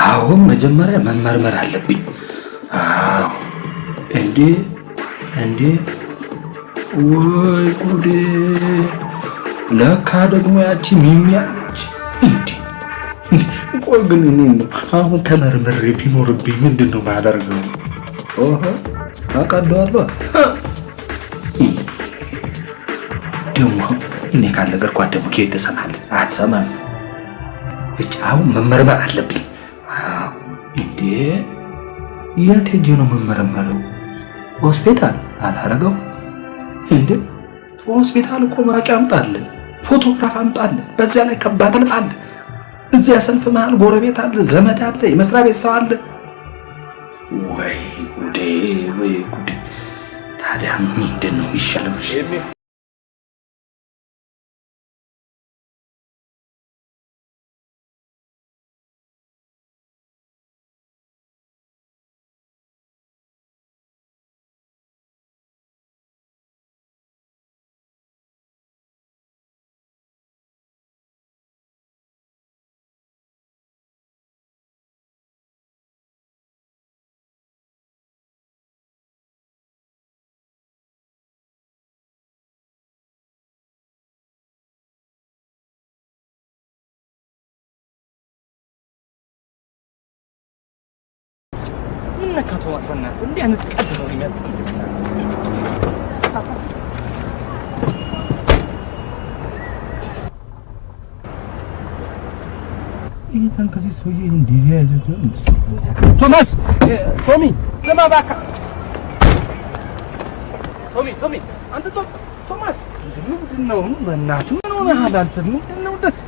አሁን መጀመሪያ መመርመር አለብኝ። አዎ እንዴ ወይ ጉዴ! ለካ ደግሞ ያቺ ሚሚያች እንዴ! ቆይ ግን አሁን ተመርምሬ ቢኖርብኝ ምንድነው ማደርገው? አቀደዋለሁ። ደግሞ እኔ ካልነገርኳት ደግሞ ከየት ትሰማለች? አትሰማም። ብቻ አሁን መመርመር አለብኝ። እንዴ የት ሄጄ ነው መመረመረው? ሆስፒታል አላረገው እንዴ? ሆስፒታል እኮ ማቂ አምጣለ፣ ፎቶግራፍ አምጣለ፣ በዚያ ላይ ከባድ ልፍ አለ። እዚያ ሰልፍ መሃል ጎረቤት አለ፣ ዘመድ አለ፣ የመስሪያ ቤት ሰው አለ። ወይ ጉዴ! ታዲያ ምንድን ነው የሚሻለው? ነካቶ ማስፈናት እንዴ አይነት ቀድ ነው የሚያጥፈው? ይሄን ከዚህ ሰውዬ እንዲህ ያዘው ቶማስ ቶሚ ዘማ ባካ ቶሚ አንተ ቶማስ ምንድነው? በእናትህ ምን ሆነሃል አንተ? ምንድነው ደስ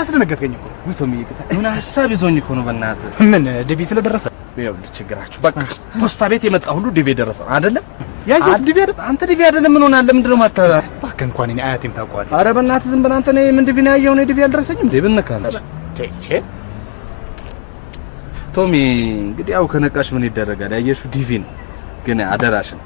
አስደነገጥከኝ እኮ ወይ ቶሚ? ምን ሐሳብ ይዞኝ እኮ ነው በእናትህ። ምን ዲቪ ስለደረሰ ይኸውልህ ችግራችሁ በቃ ፖስታ ቤት የመጣ ሁሉ ዲቪ ደረሰ አይደለ? ያየሁት ዲቪ አይደል? አንተ ዲቪ አይደለም ምን ሆነሃል? ለምንድነው ማታ እባክህ እንኳን እኔ አያቴም ታውቀዋለህ። ኧረ በእናትህ ዝም ብለህ አንተ ነህ ምን ዲቪ ነው ያየኸው? ነው ዲቪ አልደረሰኝም እንዴ? ብንካለች ቶሚ እንግዲህ ያው ከነቃሽ ምን ይደረጋል? ያየሽው ዲቪ ነው። ግን አደራሽን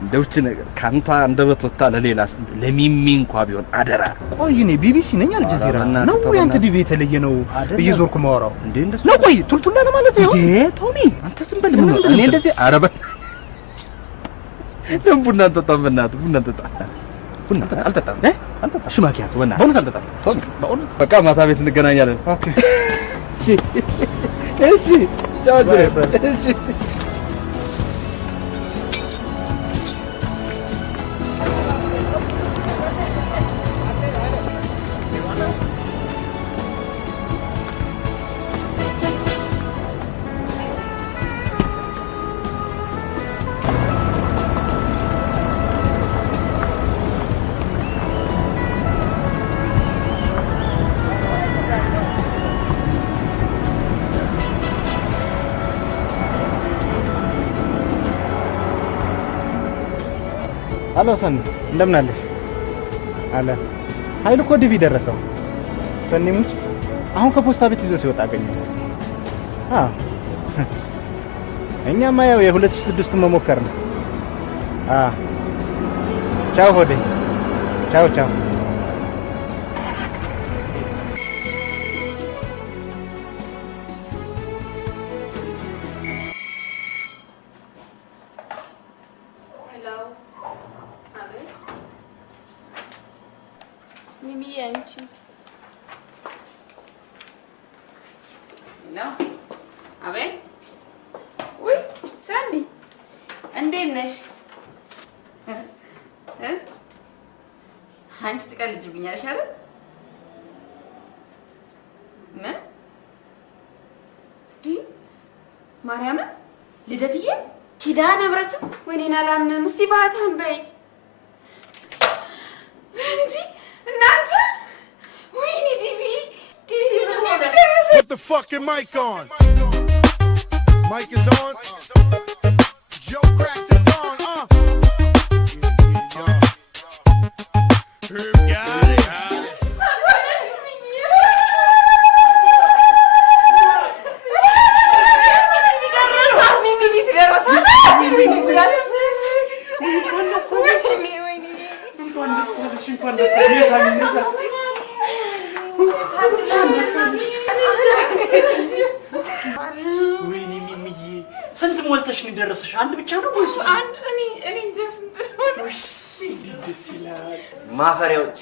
እንደውች ነገር ካንተ አንደበት ወጣ ለሌላ ለሚሚ እንኳን ቢሆን አደራ። ቆይ እኔ ቢቢሲ ነኝ አልጀዚራ ነው ያንተ ዲቪ የተለየ ነው እየዞርኩ ማወራው እንዴ? እንደሱ ነው። ቆይ ቱልቱላ ነው ማለት ነው እንዴ? ቶሚ አንተ ዝም በል። ምን እኔ እንደዚህ አረበ ቡና እንጠጣም። በእናትህ ቡና እንጠጣ። ቡና አልጠጣም። አንተ ሽማኪያት ወና ቡና አልጠጣም። ቶሚ በእውነት በቃ ማታ ቤት እንገናኛለን። ኦኬ እሺ ቻው ድረስ እሺ አሎ ሰኒ እንደምን አለሽ? አለ ኃይል እኮ ዲቪ ደረሰው። ሰኒሙች አሁን ከፖስታ ቤት ይዞ ሲወጣ አገኘው። እኛማ ያው የ2006 መሞከር ነው። ቻው ሆዴ ቻው ማርያም ልደትዬ ኪዳነ ምሕረት ወይኔና ላምነም እስቲ ባታም በይ እንጂ እናንተ ወይኔ ዲቪ Put the fucking mic on. Mic is on. Joe crack the dawn, Got it. ወይኔ ሚሚዬ ስንት ሞልተሽ ነው ደረሰሽ? አንድ ብቻ ነው ወይስ አንድ? እኔ እንጃ ስንት ነው። ደስ ይላል። ማፈሪያዎች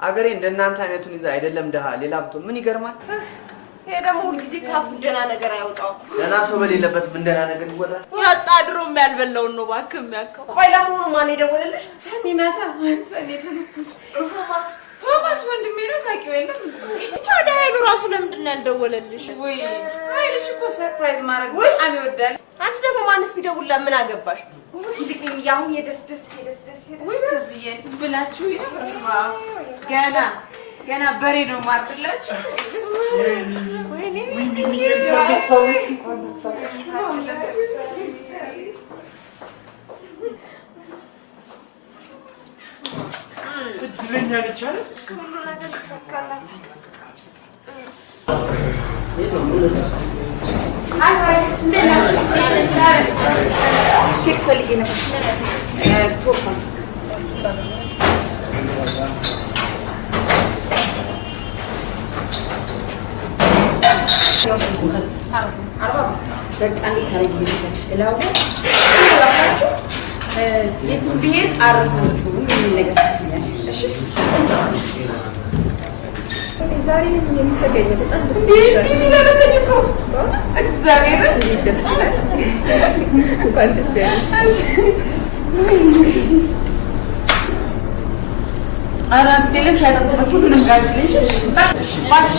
አገሬ እንደናንተ አይነቱን ይዛ አይደለም ደሃ ሌላ ብትሆን ምን ይገርማል? ይሄ ደግሞ ሁልጊዜ ካፉ ደህና ነገር አያወጣው። ደህና ሰው በሌለበት ምን ደህና ነገር ይወራል? ያጣ ድሮም ያልበላውን ነው እባክህ የሚያውቀው። ቆይ ለመሆኑ ማን የደወለልሽ? ሰኒ ናታ። ሰኒ ቶማስ ወንድሜ ነው። ታውቂው የለም? ታዲያ ኃይሉ ራሱ ለምንድን ነው ያልደወለልሽ? ወይ ኃይልሽ እኮ ሰርፕራይዝ ማድረግ በጣም ይወዳል። አንቺ ደግሞ ማንስ ቢደውላ ምን አገባሽ? ይልቅም ያሁን የደስ ወይ ትዝዬ ብላችሁ ይስማ ገና በሬ ነው ማርጥላችሁ። ወይኔ እድለኛ ነች አይደል? ሁሉ ነገር ይሳካላታል። አይ እንደና ኬክ ፈልጌ ነው ቶፋ የትም ብሄድ አረሳችሁ ምን ነገር ትኛለሽ? እሺ ዛሬ የሚተገኘ በጣም ደስ ይላል። የሚለበሰኝ እኮ እግዚአብሔር ደስ ይላል። እንኳን ደስ ያለሽ። አራት ሌሎች ያደረጉት ሁሉንም ጋር ልሽ ባሽ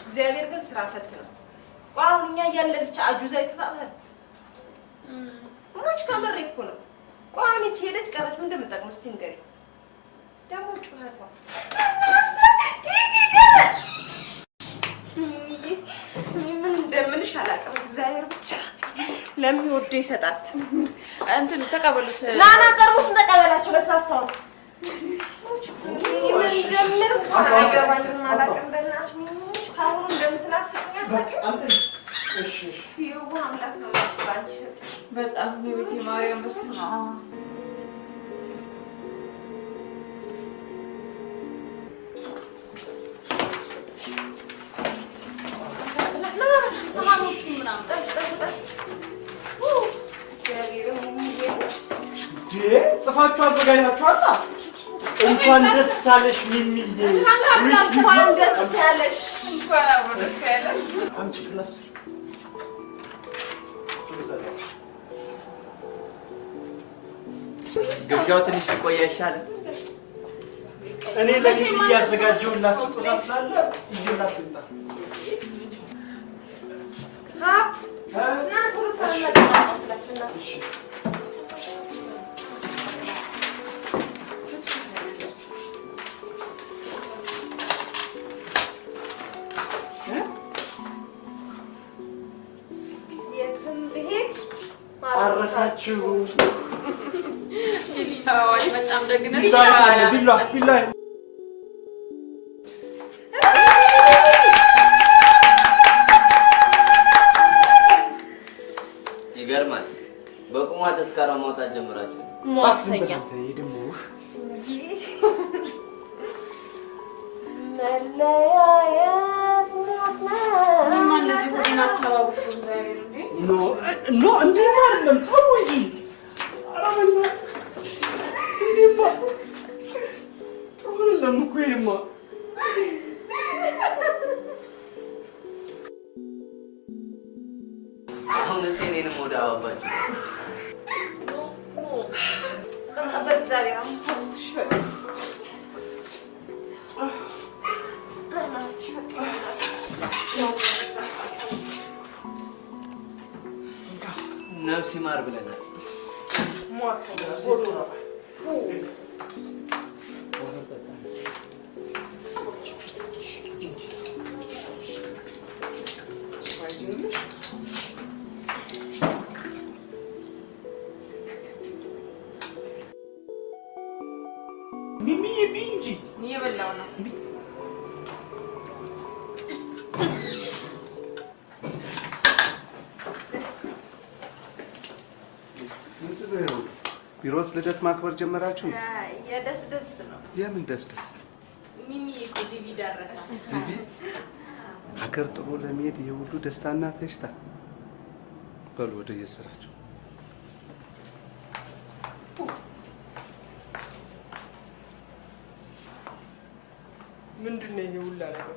እግዚአብሔር ግን ስራ ፈት ነው። ቋንኛ ያለች አጁዛ ይሰጣታል። ሞች ከመሬ እኮ ነው። ቋንቺ ሄደች ቀረች ምን እንደምጠቅም እስቲ ንገሪ። ደግሞ ጩኸቷ ምን እንደምንሽ አላውቅም። እግዚአብሔር ብቻ ለሚወደው ይሰጣል። እንትን ተቀበሉት። ናና ጠርሙስ ተቀበላችሁ ለሳሳው ምን እንደምን አላገባኝም አላውቅም። በእናትሽ ካሁን እንደምትናፍቅኝ አታውቂም። እሺ ይሁን አምላክ ነው ባንቺ በጣም በቤቴ ማርያም በስማ አርፋችሁ አዘጋጅታችኋል? እንኳን ደስ አለሽ ሚሚዬ። እንኳን ደስ ያለሽ። እንኳን አብሮ ደስ ያለሽ። አምጪ ክላስ ግብዣው ትንሽ ሊቆይ አይሻልም? እኔ ለግል እያዘጋጀሁላት ስጦታ ስላለ ይዤላት ልምጣ። ሀብት እና ቶሎ ሰላም የትም ብሄድ አረሳችሁ። አዎ በጣም ደግነህ ቢላ ቢላ ይገርማል። በቁሟ ተስካራ ማውጣት ጀምራችሁ ሟክሰኛ ደግሞ መለያየት ሞት ነው። ማን እንደዚህ ሆዴን አታባብቁ እግዚአብሔር እንዴ ኖ እንዴ አይደለም ተው እንጂ አረመና እንዴማ ጥሩ አይደለም እኮ ይሄማ አሁን እኔንም ወደ አባባችሁ በቃ በእግዚአብሔር አሁን ተውትሽ በቃ። ነፍስ ይማር ብለናል። ሚሚዬ ቢ እንጂ እየበላው ነው ቢሮስ ልደት ማክበር ጀመራችሁ? የደስ ደስ ነው የምን ደስ ደስ? ሚሚ እኮ ዲቪ ደረሳት ዲቪ ሀገር ጥሎ ለመሄድ የሁሉ ደስታና ፈሽታ። በሉ ወደ የስራችሁ። ምንድነው ይሄ ሁላ ነገር?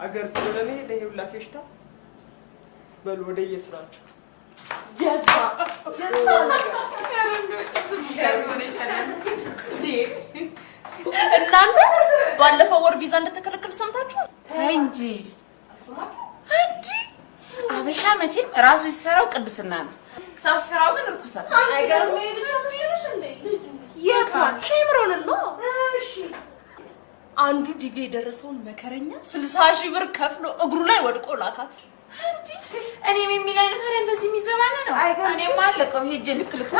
አገር ጥሎ ለመሄድ ይሄ ሁላ ፌሽታ? በሉ ወደ የስራችሁ። ጀዛ ጀዛ ነገር እናንተ ባለፈው ወር ቪዛ እንደተከለከለ ሰምታችኋል? ተይ እንጂ እንጂ አበሻ መቼም ራሱ ሲሰራው ቅድስና ነው፣ ሰው ሲሰራው ግን እርኩሰት ነው። አይገርም? የት ነው? ሸምሮን ነው። እሺ አንዱ ዲቪ የደረሰውን መከረኛ 60,000 ብር ከፍሎ እግሩ ላይ ወድቆ ላካት። እንጂ እኔም የሚል አይነት ታዲያ እንደዚህ የሚዘባነ ነው። እኔም አለቀው ሄጄ ልክ ልክ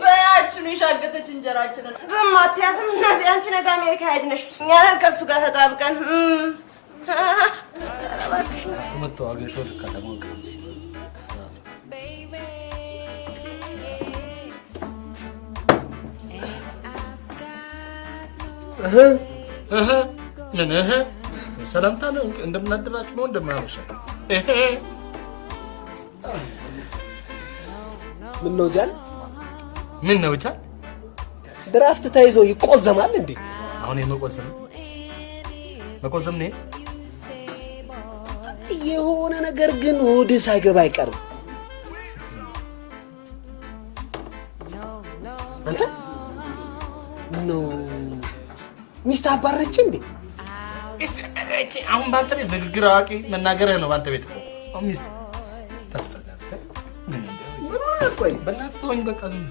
በያችን የሻገተች እንጀራችንን ዝም አትያትም። እነዚህ አንቺ ነገ አሜሪካ ሄድ ነሽ፣ እኛ ከእሱ ጋር ተጣብቀን መተዋወቅ ሰው ልካ ደግሞ ምን ሰላምታ ነው? እንደምናደራችሁ ነው እንደማያመሻ ምን ነው ጃል? ምን ነው ጃል? ድራፍት ተይዞ ይቆዘማል እንዴ? አሁን መቆዘም ነው የሆነ ነገር ግን ወደ ሳይገባ አይቀርም። አንተ ነው ሚስት አባረች እንዴ? አሁን ባንተ ቤት ንግግር አዋቂ መናገርህ ነው። ባንተ ቤት ነው ሚስት ታስፈልጋለህ። ምን ቆይ በእናትህ ተወኝ በቃ ዝም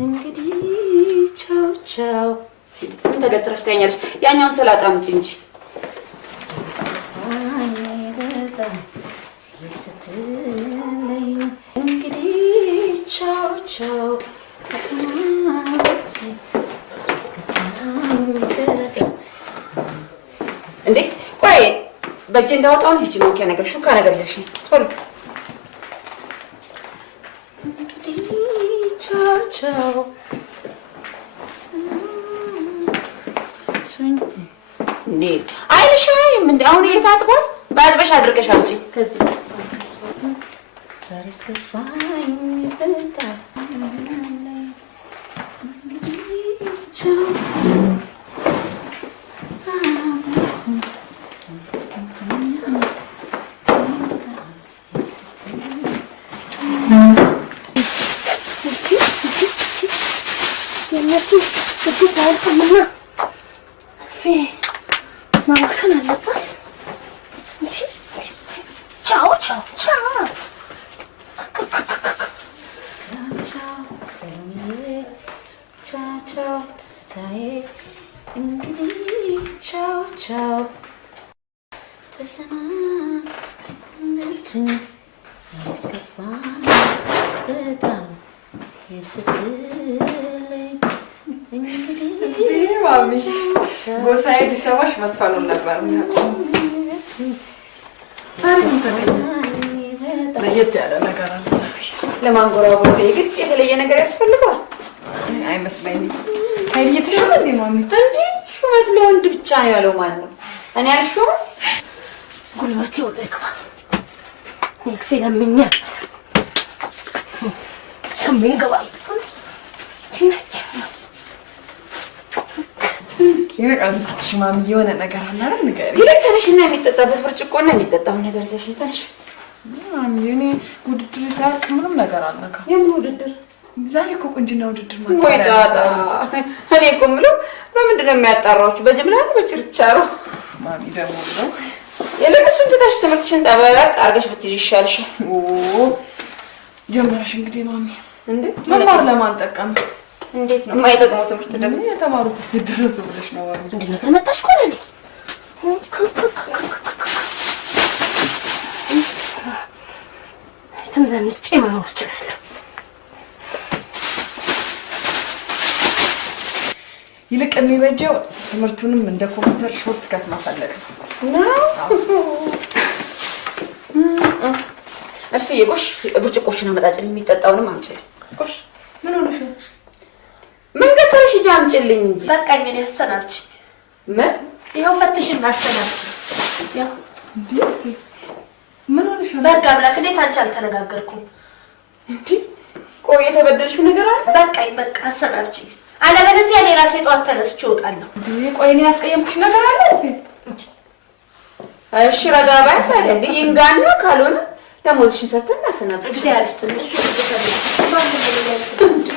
እንግዲህ ቻው ቻው። ምን ተገትረሽ ታኛለሽ? ያኛውን ሰላጣ አምጪ እንጂ። እንግዲህ ቻው ቻው። እንዴ ቆይ በእጄ እንዳወጣው ነው። ሂጂ ማንኪያ ነገር ሹካ ነገር ይዘሽ ነይ ቶሎ። እንግዲህ ቻው ቻው። እንዴ አይንሽ አይም እንዴ አሁን ይሄ ታጥቧል። ባጥበሽ አድርቀሽ አምጪ። ዛሬ እስከፋኝ በጣም ቻው የነቱ እጅግ አልኩምና ማባከን አለባት እንጂ ቻው ቻው ቻው ቻው ሰሎሜ ቻው ቻው ትዝታዬ እንግዲህ ቻው ቻው ተሰናበቱኝ ያስከፋኝ በጣም ሲሄድ ስትለኝ እንግዲህ ማሚ ጎሳዬ ቢሰማሽ መስፈኑን ነበር ዛሬ ምን ተገኘ? ለየት ያለ ነገር አለ። ለማንጎራጎር ግን የተለየ ነገር ያስፈልገዋል አይመስለኝም። ኃይል እየተሾመ እንዴ ማሚ? እንዴ ሹመት ለወንድ ብቻ ነው ያለው ማን ነው? እኔ አልሾም። ጉልበቴ ወደ ይግባ ንክፌ ለምኛ ሰሜን ገባ ይረቃንታሽ ማሚ የሆነ ነገር አለ አይደል? ንገሪ። ይልቅ ተነሽና የሚጠጣበት ብርጭቆና የሚጠጣውን ነገር ይዘሽ ተነሽ። ማሚ እኔ ውድድር ሳያልቅ ምንም ነገር አልነካም። የምን ውድድር? ዛሬ እኮ ቁንጅና ውድድር ወይ ጣጣ። እኔ እኮ የምለው በምንድን ነው የሚያጣራችሁ? በጅምላ ነው በችርቻሮ? ማሚ ደግሞ ነው ይልቅ እሱን ትተሽ ትምህርትሽን ጠበቅ አድርገሽ ብትይዥ ይሻልሻል። ጀመረሽ እንግዲህ ማሚ። እንዴ መማር ለማን ጠቀም? እንዴት ነው የማይጠቅመው ትምህርት ደግሞ? የተማሩት ሲደረሱ ብለሽ ነው ማሚ። እንዴ ነገር መጣሽ እኮ ነኝ ተምዘንጬ መኖር እችላለሁ። ይልቅ የሚበጀው ትምህርቱንም እንደ ኮምፒውተር ሾርት ከት መፈለግ ነው። አልፍዬ ጎሽ ብርጭቆሽን አመጣጭልኝ፣ የሚጠጣውንም አምጪልኝ። ጎሽ ምን ሆነሽ ነው? ምን ገተረሽ? ሂጂ አምጪልኝ እንጂ። በቃ እኔ ያሰናብችኝ። ምን ይኸው ፈትሽና አሰናብችኝ። ያው እንዴ ምን ሆነሽ ነው? በቃ ብላ ከኔ ታንቺ አልተነጋገርኩም። እንዴ ቆይ የተበደልሽው ነገር አለ? በቃ አሰናብችኝ። አለበለዚያ እኔ ራሴ ጠዋት ተነስቼ እወጣለሁ። እንዴ ቆይ እኔ ያስቀየምኩሽ ነገር አለ እንዴ? እሺ ረጋ በይ ታዲያ። እንዴ ይንጋና ካልሆነ ደሞዝሽን ሰጥተን እናሰናብት። እግዚአብሔር ይስጥልኝ። እሱ እንዴ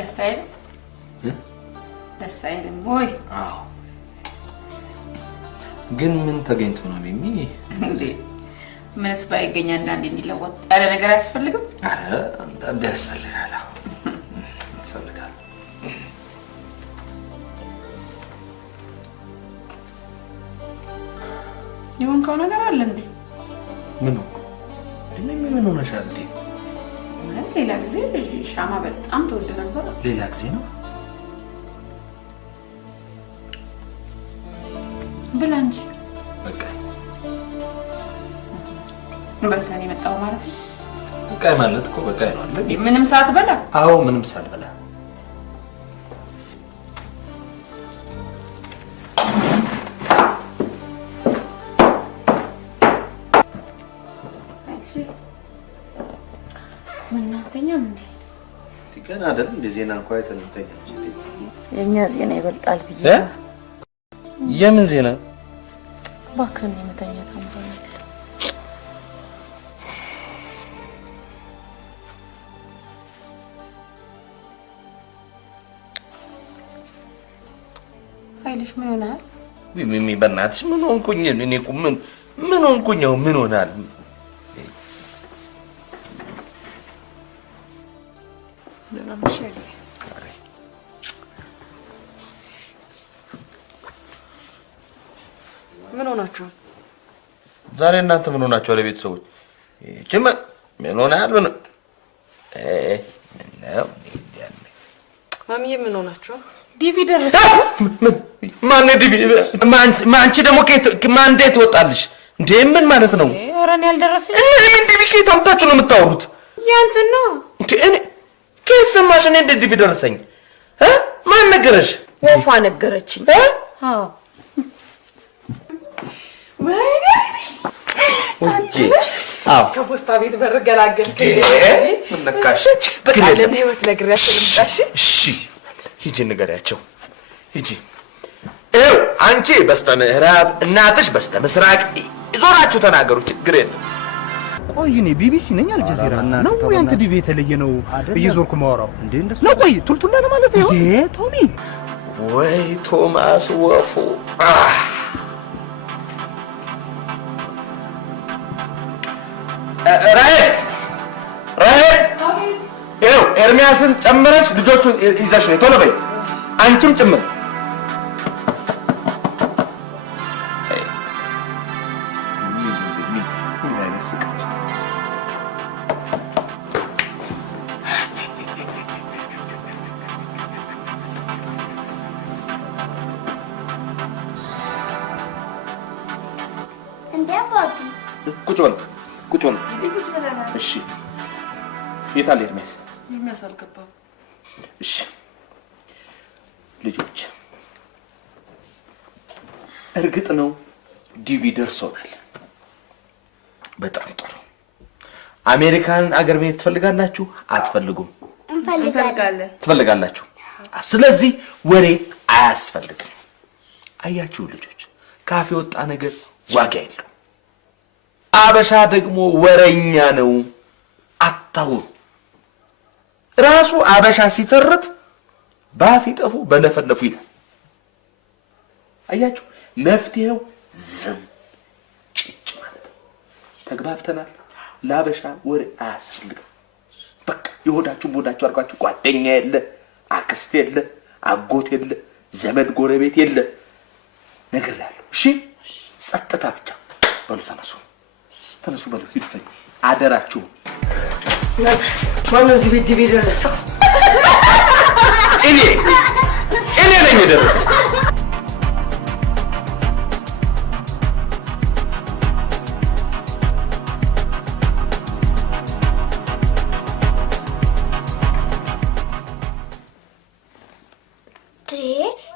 ደስ አይልም? ደስ አይልም ወይ? አዎ። ግን ምን ተገኝቶ ነው ሚሚ? እንዴ ምንስ ባይገኝ አንዳንዴ እንዲለወጥ ያለ ነገር አያስፈልግም? አረ አንዳንዴ ያስፈልጋል። ያስፈልጋል። የሆንከው ነገር አለ እንዴ? ምን ሆነሻል እንዴ? ሌላ ጊዜ ሻማ በጣም ተወድ ነበር። ሌላ ጊዜ ነው ብላ እንጂ በቃ በልተን የመጣው ማለት ነው። በቃ ማለት እኮ በቃ ነው አይደል? ምንም ሰዓት በላ? አዎ ምንም ሰዓት በላ። ምናተኛም እንዴ? ገና አይደል እንደ ዜና እንኳን አይተንተኛች እንዴ? የኛ ዜና ይበልጣል ብዬ የምን ዜና? ባክን የመተኛት አምሮኛል። ኃይልሽ ምን ሆነሃል? ሚሚ በእናትሽ ምን ሆንኩኝ? እኔ እኮ ምን ሆንኩኝ? ምን ሆናል? ምን ሆናችሁ? ዛሬ እናንተ ምን ሆናችሁ? አለ ቤተሰቦች ጀመ ምን ሆናል? ምን ነው ማሚዬ ምን ሆናችሁ? ዲቪ ደረሰ። ማን ዲቪ? ማንቺ ደግሞ ማን እንዴት ወጣልሽ እንዴ? ምን ማለት ነው? ኧረ እኔ አልደረሰኝ። እኔ ዲቪ ከየት አምጥታችሁ ነው የምታወሩት? ያንተን ነው እንዴ? እኔ ከየት ሰማሽ? እኔ እንዴት ዲቪ ደረሰኝ? ማን ነገረሽ? ወፏ ነገረችኝ። አዎ ወይኔ ወንጂ አዎ ከፖስታ ቤት በር ገላገልከኝ። ምን ነካሽ? በቃ ለህይወት ነግሬያቸው ልምጣሽ። እሺ ሂጂ ንገሪያቸው። ሂጂ ይኸው አንቺ በስተምዕራብ እናትሽ በስተምስራቅ ዞራችሁ ተናገሩ። ችግር የለም። ቆይ እኔ ቢቢሲ ነኝ አልጀዚራ ነው ያንተ ዲቪ የተለየ ነው እየዞርኩ ማወራው እንዴ? እንደሱ ነው። ቆይ ቱልቱላ ነው ማለት ነው እንዴ? ቶሚ ወይ ቶማስ ወፉ ራሄል ይኸው ኤርሚያስን ጨምረሽ ልጆቹን ይዘሽ ነው ቶሎ በይ። አንቺም ጭምር እንዴ አባቢ ቁጭ በል ቁጭ በል። እሺ የት አለ ኤርሚያስ? ኤርሚያስ አልገባም። እሺ ልጆች እርግጥ ነው ዲቪ ደርሶናል። በጣም ጥሩ። አሜሪካን አገር መሄድ ትፈልጋላችሁ? አትፈልጉም? እንፈልጋለን። ትፈልጋላችሁ? ስለዚህ ወሬ አያስፈልግም። አያችሁ ልጆች፣ ካፌ ወጣ ነገር ዋጋ የለው። አበሻ ደግሞ ወረኛ ነው። አታውሩ። ራሱ አበሻ ሲተርት ባፍ ይጠፉ በለፈለፉ ይላል። አያችሁ፣ መፍትሄው ዝም ጭጭ ማለት ነው። ተግባብተናል። ለአበሻ ወሬ አያስፈልግም። በቃ የሆዳችሁን ቦዳችሁ አድርጋችሁ ጓደኛ የለ፣ አክስት የለ፣ አጎት የለ፣ ዘመድ ጎረቤት የለ ነገር ያለው። እሺ ጸጥታ ብቻ በሉ። ተነሱ በሉ፣ ሂዱ ተኙ። አደራችሁ። ማነው እዚህ ቤት ዲቪ ደረሰው? እኔ ነኝ የደረሰው።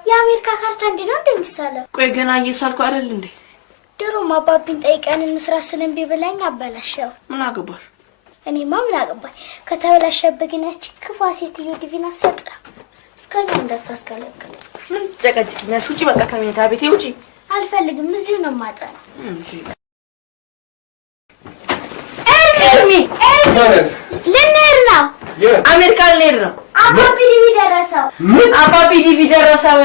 የአሜሪካ ካርታ እንዲህ ነው እንደሚሳለው? ቆይ ገና እየሳልኩ አይደል እንዴ? ድሮም አባቢን ጠይቀን እንስራ ስለምቢ ብላኝ አበላሸው። ምን አገባሽ? እኔማ ምን አገባኝ? ከተበላሸብህ ግን ያቺ ክፉ ሴትዮ ዲቪን አሰጠ። እስካሁን እንዳታስከለክል። ምን ጨቀጭቅኛለሽ? ውጪ በቃ ከመኝታ ቤቴ ውጪ። አልፈልግም፣ እዚሁ ነው የማጠናው። ኤርሚ ልንሄድ ነው። አሜሪካ ልንሄድ ነው። አባቢ ዲቪ ደረሰው። አባቢ ዲቪ ደረሰው።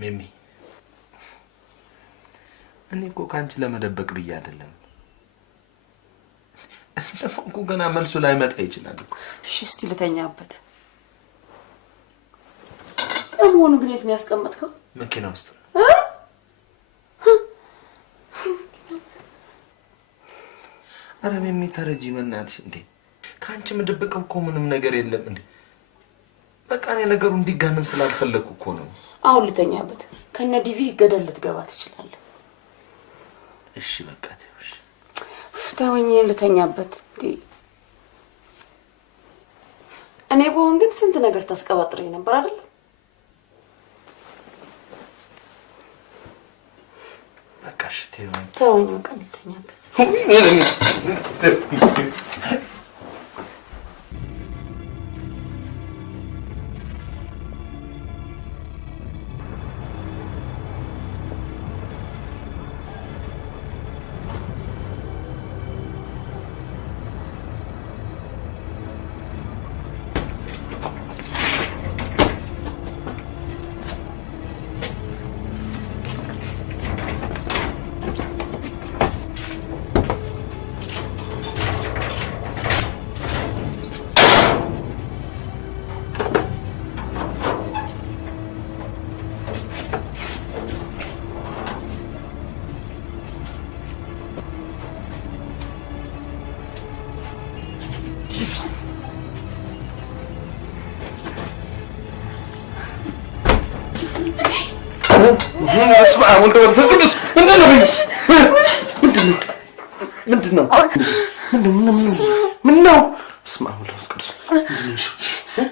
ሚሚ እኔ እኮ ካንቺ ለመደበቅ ብዬ አይደለም። እንደፈንኩ ገና መልሱ ላይ መጣ ይችላል እኮ። እሺ እስቲ ልተኛበት። ለመሆኑ ግን የት ነው ያስቀመጥከው? መኪና ውስጥ ነው። አረ የሚተረጂ መናትሽ እንዴ! ካንቺ መደበቅም እኮ ምንም ነገር የለም እንዴ። በቃ እኔ ነገሩ እንዲጋነን ስላልፈለኩ እኮ ነው። አሁን ልተኛበት። ከነ ዲቪ ገደል ልትገባ ትችላለህ። እሺ በቃ ተውሽ። ፍታውኝ ልተኛበት። እኔ በሆን ግን ስንት ነገር ታስቀባጥረኝ ነበር አይደል? በቃ እሺ ተውኝ። ተውኝ በቃ ልተኛበት።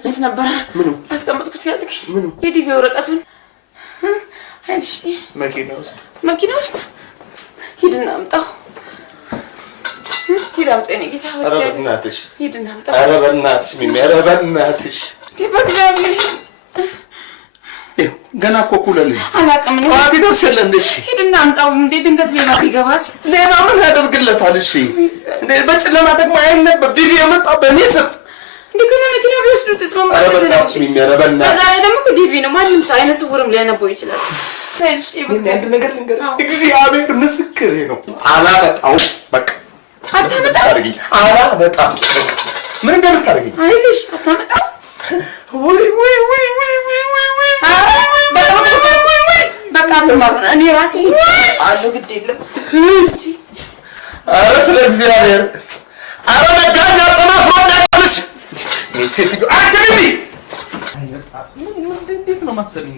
የት ነበረ አስቀመጥኩት ያልከኝ? የዲቪ ወረቀቱን አይሽ መኪና ውስጥ ሂድና አምጣው። ሂድ አምጣ የኔ ጌታ። ኧረ በእናትሽ ሂድና አምጣ። ኧረ በእናትሽ ሚሚ፣ ኧረ በእናትሽ በእግዚአብሔር ገና እኮ እኩለ ሌሊት አላውቅም። ጠዋት ይደርሳል እንዴ? እሺ ሂድና አምጣው። እንዴ ድንገት ሌላ ቢገባስ? ሌላ ምን ያደርግለታል? እሺ እንዴ በጨለማ ደግሞ አይነበብ ዲቪ የመጣው በእኔ ስጥ እንዴ ከነ መኪና ቢወስዱትስ ምን ማለት ነው? ኧረ በእናትሽ ሚሚ፣ ኧረ በእናትሽ። በዛ ላይ ደግሞ ዲቪ ነው። ማንም ሰው አይነ ስውርም ሊያነበው ይችላል። ሰልሽ አንድ ነገር ልንገርሽ፣ እግዚአብሔር ምስክሬ ነው። አላመጣውም በቃ አታመጣም። አላመጣም በቃ ምን እንደምታደርጊኝ አይልሽ አታመጣም። ወይ ወይ ወይ ወይ ወይ ወይ በቃ እኔ ራሴ አለው ግድ የለም። ኧረ ስለ እግዚአብሔር ኧረ ነጋኛ ጠናፍሮኛልሽ ሴትዮ አትግቢ። እንዴት ነው ማሰብኝ?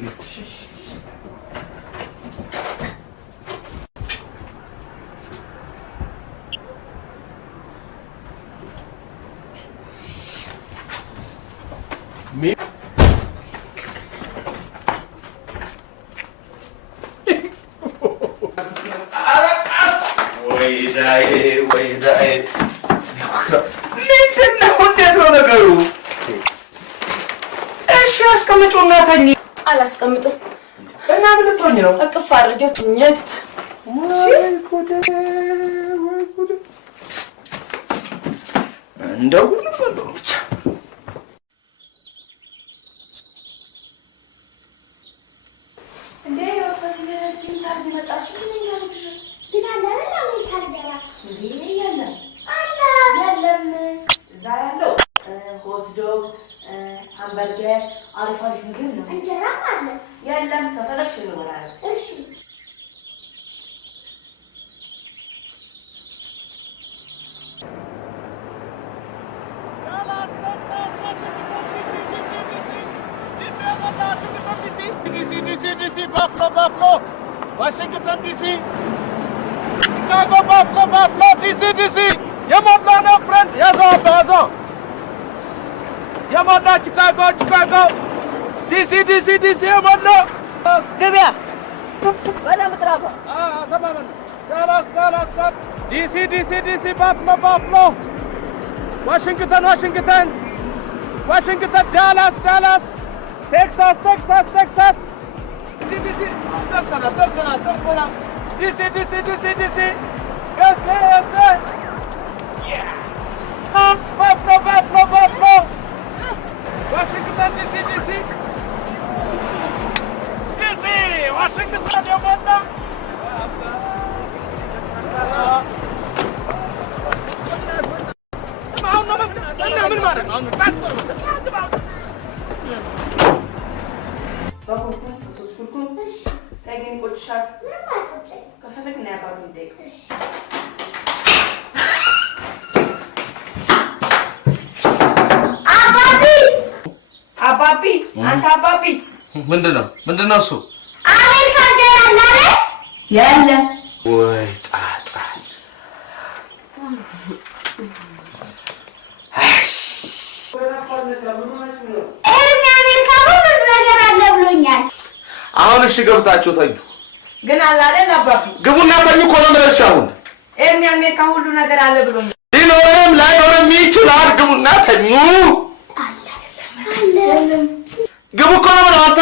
አላስቀምጥም እና ምን ልትሆኝ ነው? እቅፍ አድርጌው ትኘት እንደው ሁሉ ነው ብቻ እንዴ ወፋሲነችን ታርግ መጣሽ ምን ያልሽ ዲናለ ለምን ታርገራ እንዴ የለም አላ የለም እዛ ያለው ሆት ዶግ ሃምበርገር አሪፍ አሪፍ ምግብ ነው። እንጀራም አለ የለም ከፈለግሽ እንበላለን። እሺ DC, Buffalo, Washington DC, Chicago, Buffalo, DC. Yamada, friend, Yazo. Yamada, Chicago, DC, Yamada. Gabia. Wala matrapa. Tamaman. Dallas, DC, Buffalo. Washington, Dallas. Texas. DC. Persona. DC. Yes. Yeah. Buffalo. Washington, DC. Washington, Yamada. ይቆጭሻል? ምንም አይቆጨኝም። ከፈለግን ነው ያባሉ እንጠይቅ። እሺ አባቢ አንተ አባቢ ምንድነው እሱ? አሜሪካ ጀራና ያለ ወይ ጣጣ አሜሪካ ሁሉ ነገር አለ ብሎኛል። አሁን እሺ ገብታችሁ ተኙ። ግን አላለን አባቢ ግቡና ተኙ እኮ ነው የምልሽ። አሁን አሜሪካ ሁሉ ነገር አለ ብሎኛል። ሊኖርም ላይኖርም ይችላል። ግቡና ተኙ። ግቡ እኮ ነው የምለው አንተ።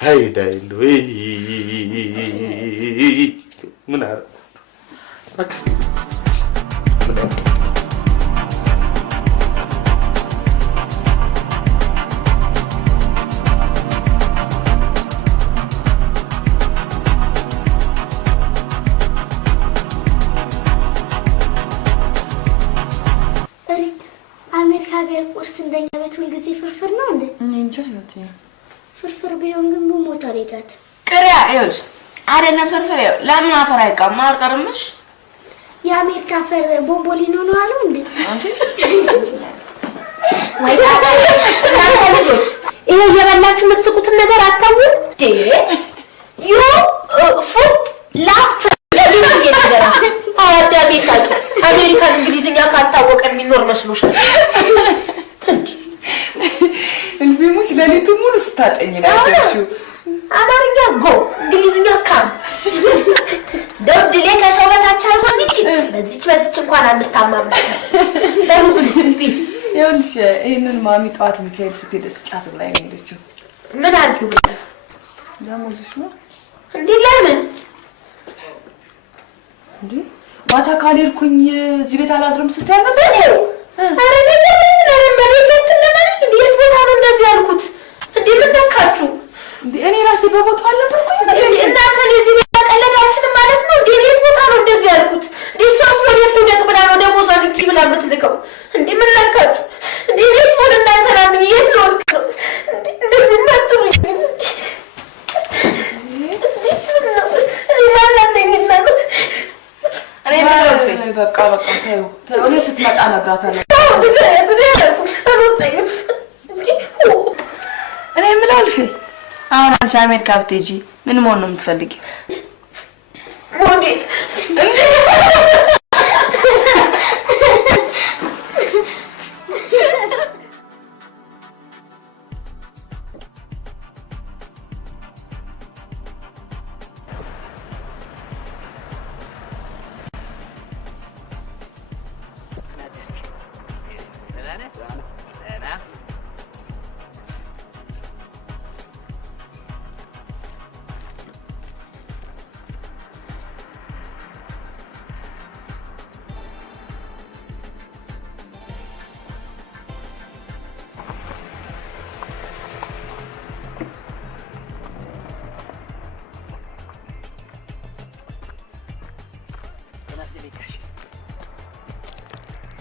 አይ ዳይሉ ምን አረ አክስ ምን አረ አሜሪካ ሀገር ቁርስ እንደኛ ቤት ሁልጊዜ ፍርፍር ነው እንዴ? እኔ እንጃ ህይወት ፍርፍር ቢሆን ግን በሞት አልሄዳት። ቅሪያ ይኸውልሽ አይደለም ፍርፍር ይኸው ለምን አፈር አይቀርም አልቀርምሽ። የአሜሪካ አፈር ቦምቦሊኖ ነው አሉ እንዴ? ወይ ታዲያ ልጆች ይሄ እየበላችሁ የምትስቁትን ነገር አታውቁ እንዴ? ዩ ፉድ ላፍት አዳሜ ሳቂ። አሜሪካን እንግሊዝኛ ካልታወቀ የሚኖር መስሎሻል? እንቢሙች ለሊቱ ሙሉ ስታጠኝ ናችሁ። አማርኛ ጎ እንግሊዝኛ ካም ደውድሌ ከሰው በታች አርሰንቺ በዚች እንኳን አንታማም። ይኸውልሽ ይሄንን ማሚ ጠዋት ሚካኤል ስትሄድ ስጫት ብላኝ ነው የሄደችው። ምን አድርጊው ብላ ለሞዝሽ ነው እንዴ? ለምን እንዴ? ማታ ካልሄድኩኝ እዚህ ቤት አላድርም ስትይ ነበር። አረ የት ቦታ ነው እንደዚህ ያልኩት? እንዴ ምን ነካችሁ እንዴ? እኔ ራሴ በቦታው አልነበርኩኝ። እናንተ ለዚህ ቤት መቀለዳችን ማለት ነው እንዴ? የት ቦታ ነው እንደዚህ ያልኩት? እንዴ እሷስ ወዴት ትውደቅ ብላ ነው ደሞዟ ንኪ ብላ የምትልከው? እንዴ ምን ነካችሁ እንዴ? ቤት ሆነ እናንተ ናምን የት ነው እንደዚህ ማትሩኝ? በቃ ተይው። እኔ ስትመጣ እነግራታለሁ። እኔ የምለው ልሽ አሁን አንቺ አሜሪካ ብትሄጂ ምን መሆን ነው የምትፈልጊው? ሞዴል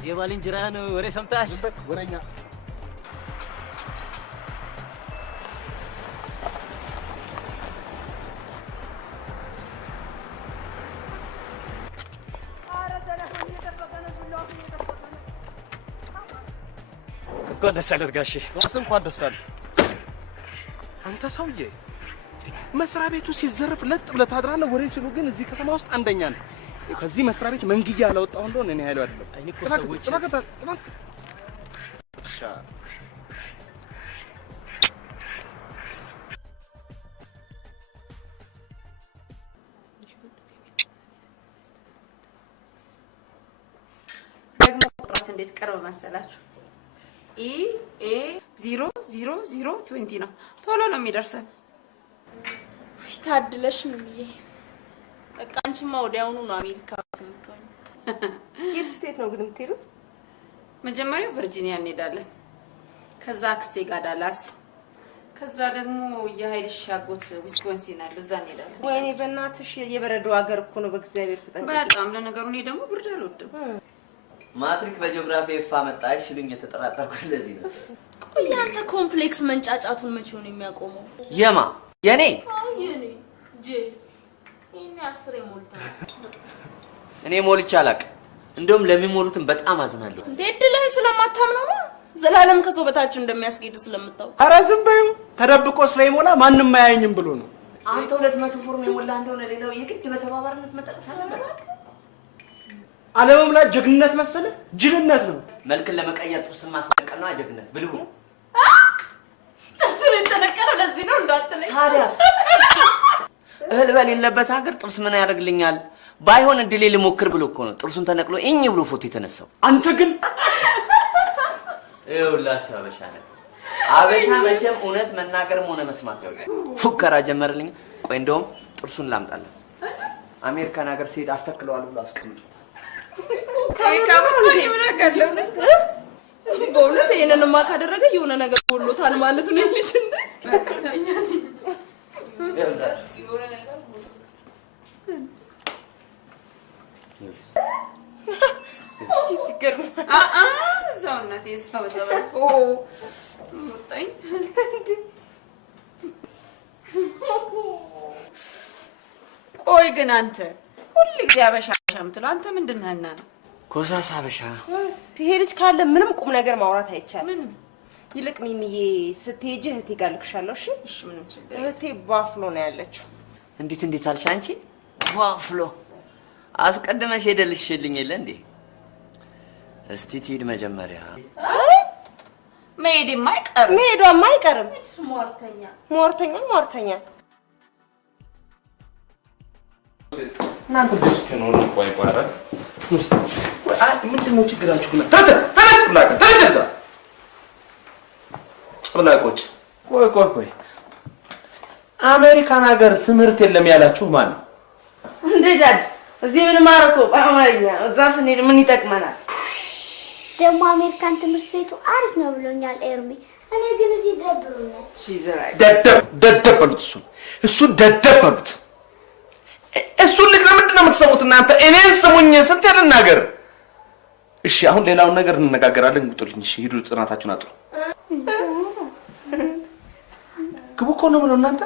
የባልንጀራህን ወሬ ሰምተሃል? ወሬኛ እንኳን ደስ አለህ ጋሼ። ራስህ እንኳን ደስ አለህ። አንተ ሰውዬ መስሪያ ቤቱ ሲዘርፍ ለጥ ብለህ ታድራለህ። ወሬ ሲሉ ግን እዚህ ከተማ ውስጥ አንደኛ ነህ። ከዚህ መስሪያ ቤት መንግያ ያላወጣው እንደሆነ እኔ ያለው አይደለም። እኔ እኮ ሰዎች ደግሞ ቁጥራችን እንዴት ቀርብ መሰላችሁ? E000020 ነው። ቶሎ ነው የሚደርሰን። ታድለሽ ምንዬ። በቃ አንቺማ ወዲያውኑ ነው አሜሪካ የምትሆኚ። የት ስቴት ነው ግን የምትሄዱት? መጀመሪያ ቨርጂኒያ እንሄዳለን። ከዛ አክስቴ ጋር ዳላስ፣ ከዛ ደግሞ የኃይልሽ አጎት ዊስኮንሲን አለ፣ እዛ እንሄዳለን። ወይኔ በእናትሽ የበረዶ ሀገር እኮ ነው። በእግዚአብሔር ፍጠን በጣም። ለነገሩ እኔ ደግሞ ብርድ አልወድም። ማትሪክ በጂኦግራፊ ኤፋ መጣሽ ሲሉኝ የተጠራጠርኩት ለዚህ ነው። ቆይ አንተ ኮምፕሌክስ መንጫጫቱን መቼ ነው የሚያቆመው? የማ የኔ ጅል ይሄን 10 ሞልታ እኔ ሞልቼ አላውቅም። እንደውም ለሚሞሉትን በጣም አዝናለሁ። እድልህ ስለማታምነው ነው። ዘላለም ከሰው በታች እንደሚያስጌድ ስለምታው። ኧረ ዝም በይው። ተደብቆ ስለይሞላ ማንም አያየኝም ብሎ ነው። አንተ 200 ፎርም የሞላ እንደሆነ ሌላው የግድ በተባባሪነት መጠቀስ አለበት። አለመሙላት ጀግንነት መሰለ? ጅልነት ነው። መልክን ለመቀየር ጥርስን ማስነቀል ነው ጀግንነት። ብልሁ ጥርስን የተነቀለው ለዚህ ነው እንዳትለኝ። ታዲያስ እህል በሌለበት ሀገር ጥርስ ምን ያደርግልኛል? ባይሆን እድሌ ልሞክር ብሎ እኮ ነው ጥርሱን ተነቅሎ እኝ ብሎ ፎቶ የተነሳው። አንተ ግን ይኸውላችሁ አበሻ ነህ። አበሻ መቼም እውነት መናገርም ሆነ መስማት ያውቃል። ፉከራ ጀመርልኝ። ቆይ እንደውም ጥርሱን ላምጣለሁ። አሜሪካን ሀገር ሲሄድ አስተክለዋል ብሎ አስቀምጦ በእውነት ይሄንንማ ካደረገ የሆነ ነገር ጎሎታል ማለት ነው። ልጅ እንደ ሰውነቴ ሰው ወጣኝ። ቆይ ግን አንተ ሁሉ ጊዜ አበሻ የምትለው አንተ ምንድን ነህና ነው? ኮሳሳ አበሻ። ይሄ ልጅ ካለ ምንም ቁም ነገር ማውራት አይቻልም። ምንም ይልቅ ሚሚዬ ስትሄጂ እህቴ ጋር ልክሻለሁ። እሺ? እሺ፣ ምንም ችግር። እህቴ ባፍሎ ነው ያለችው። እንዴት አልሽ አንቺ? ባፍሎ አስቀድመሽ ሄደልሽልኝ የለ እንዴ? እስቲ ትሂድ መጀመሪያ። መሄድማ አይቀርም። ሟርተኛ እናንተ ደስት ነው ነው ቆይ ምንድን ነው ችግራችሁ? ተነስ ጭብላቆች። ቆይ አሜሪካን ሀገር ትምህርት የለም ያላችሁ ማን ነው? እንዴ ዳድ፣ እዚህ ምን ማረኮ በአማርኛ እዛ ስንሄድ ምን ይጠቅመናል? ደግሞ አሜሪካን ትምህርት ቤቱ አሪፍ ነው ብሎኛል ኤርሚ። እኔ ግን እዚህ ደብሮኛል። ደደብ በሉት። እሱን ደደብ በሉት። እሱን ልክ ለምንድን ነው የምትሰሙት እናንተ? እኔን ስሙኝ። ስንት ልናገር? እሺ አሁን ሌላውን ነገር እንነጋገራለን። ጉጡልኝ። እሺ ሂዱ ጥናታችሁን አጥሩ። ግቡ እኮ ነው የምለው። እናንተ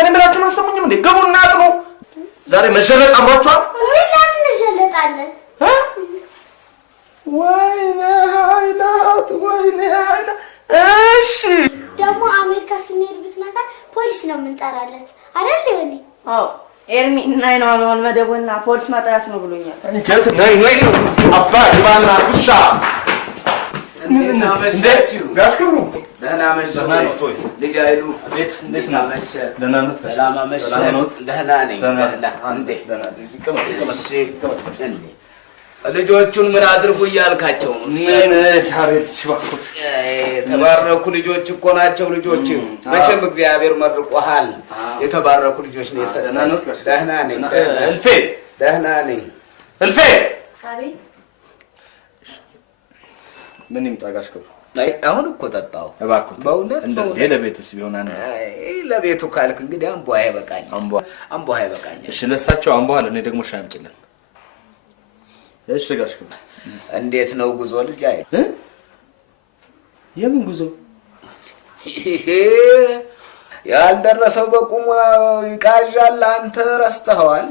እኔ ብላችሁን አሰሙኝም እንዴ? ግቡና አጥሩ። ዛሬ መጀለጥ አምሯችኋል። ለምን እንጀለጣለን? ወይኔ ኃይላት። እሺ ደግሞ አሜሪካ ስንሄድ ብትነካል ፖሊስ ነው የምንጠራለት አይደል ይሆኔ? አዎ ኤርሚ ናይ ነው አሁን መደቦና ፖሊስ ማጥራት ነው ብሎኛል። ጀት ናይ አባ ይባና ብቻ ጋሽ ክብሩ ደህና መሸህ ልጅ አይሉ እንዴት ናመሸ? ሰላም አመሸህ? ደህና ነኝ። ልጆቹን ምን አድርጉ እያልካቸው ነው? የተባረኩ ልጆች እኮ ናቸው። ልጆች መቼም እግዚአብሔር መርቆሃል። የተባረኩ ልጆች ነው የሰጠን። ደህና ነኝ። ደህና ነኝ። እልፌ አቤት። ምን ይምጣ ጋሽ ክብሩ? አሁን እኮ ጠጣሁ እባክህ። በእውነት ለቤትስ ቢሆን አንተ ለቤቱ ካልክ እንግዲህ አምቦ አይበቃኝ። አምቦ አይበቃኝ። እሺ ለሳቸው አምቦ አለ። እኔ ደግሞ ሻይ አምጪልን። እሺ ጋሽ ክብሩ እንዴት ነው ጉዞ? ልጅ አይደል? የምን ጉዞ? ያልደረሰው በቁሙ ይቃዣል። አንተ ረስተኸዋል።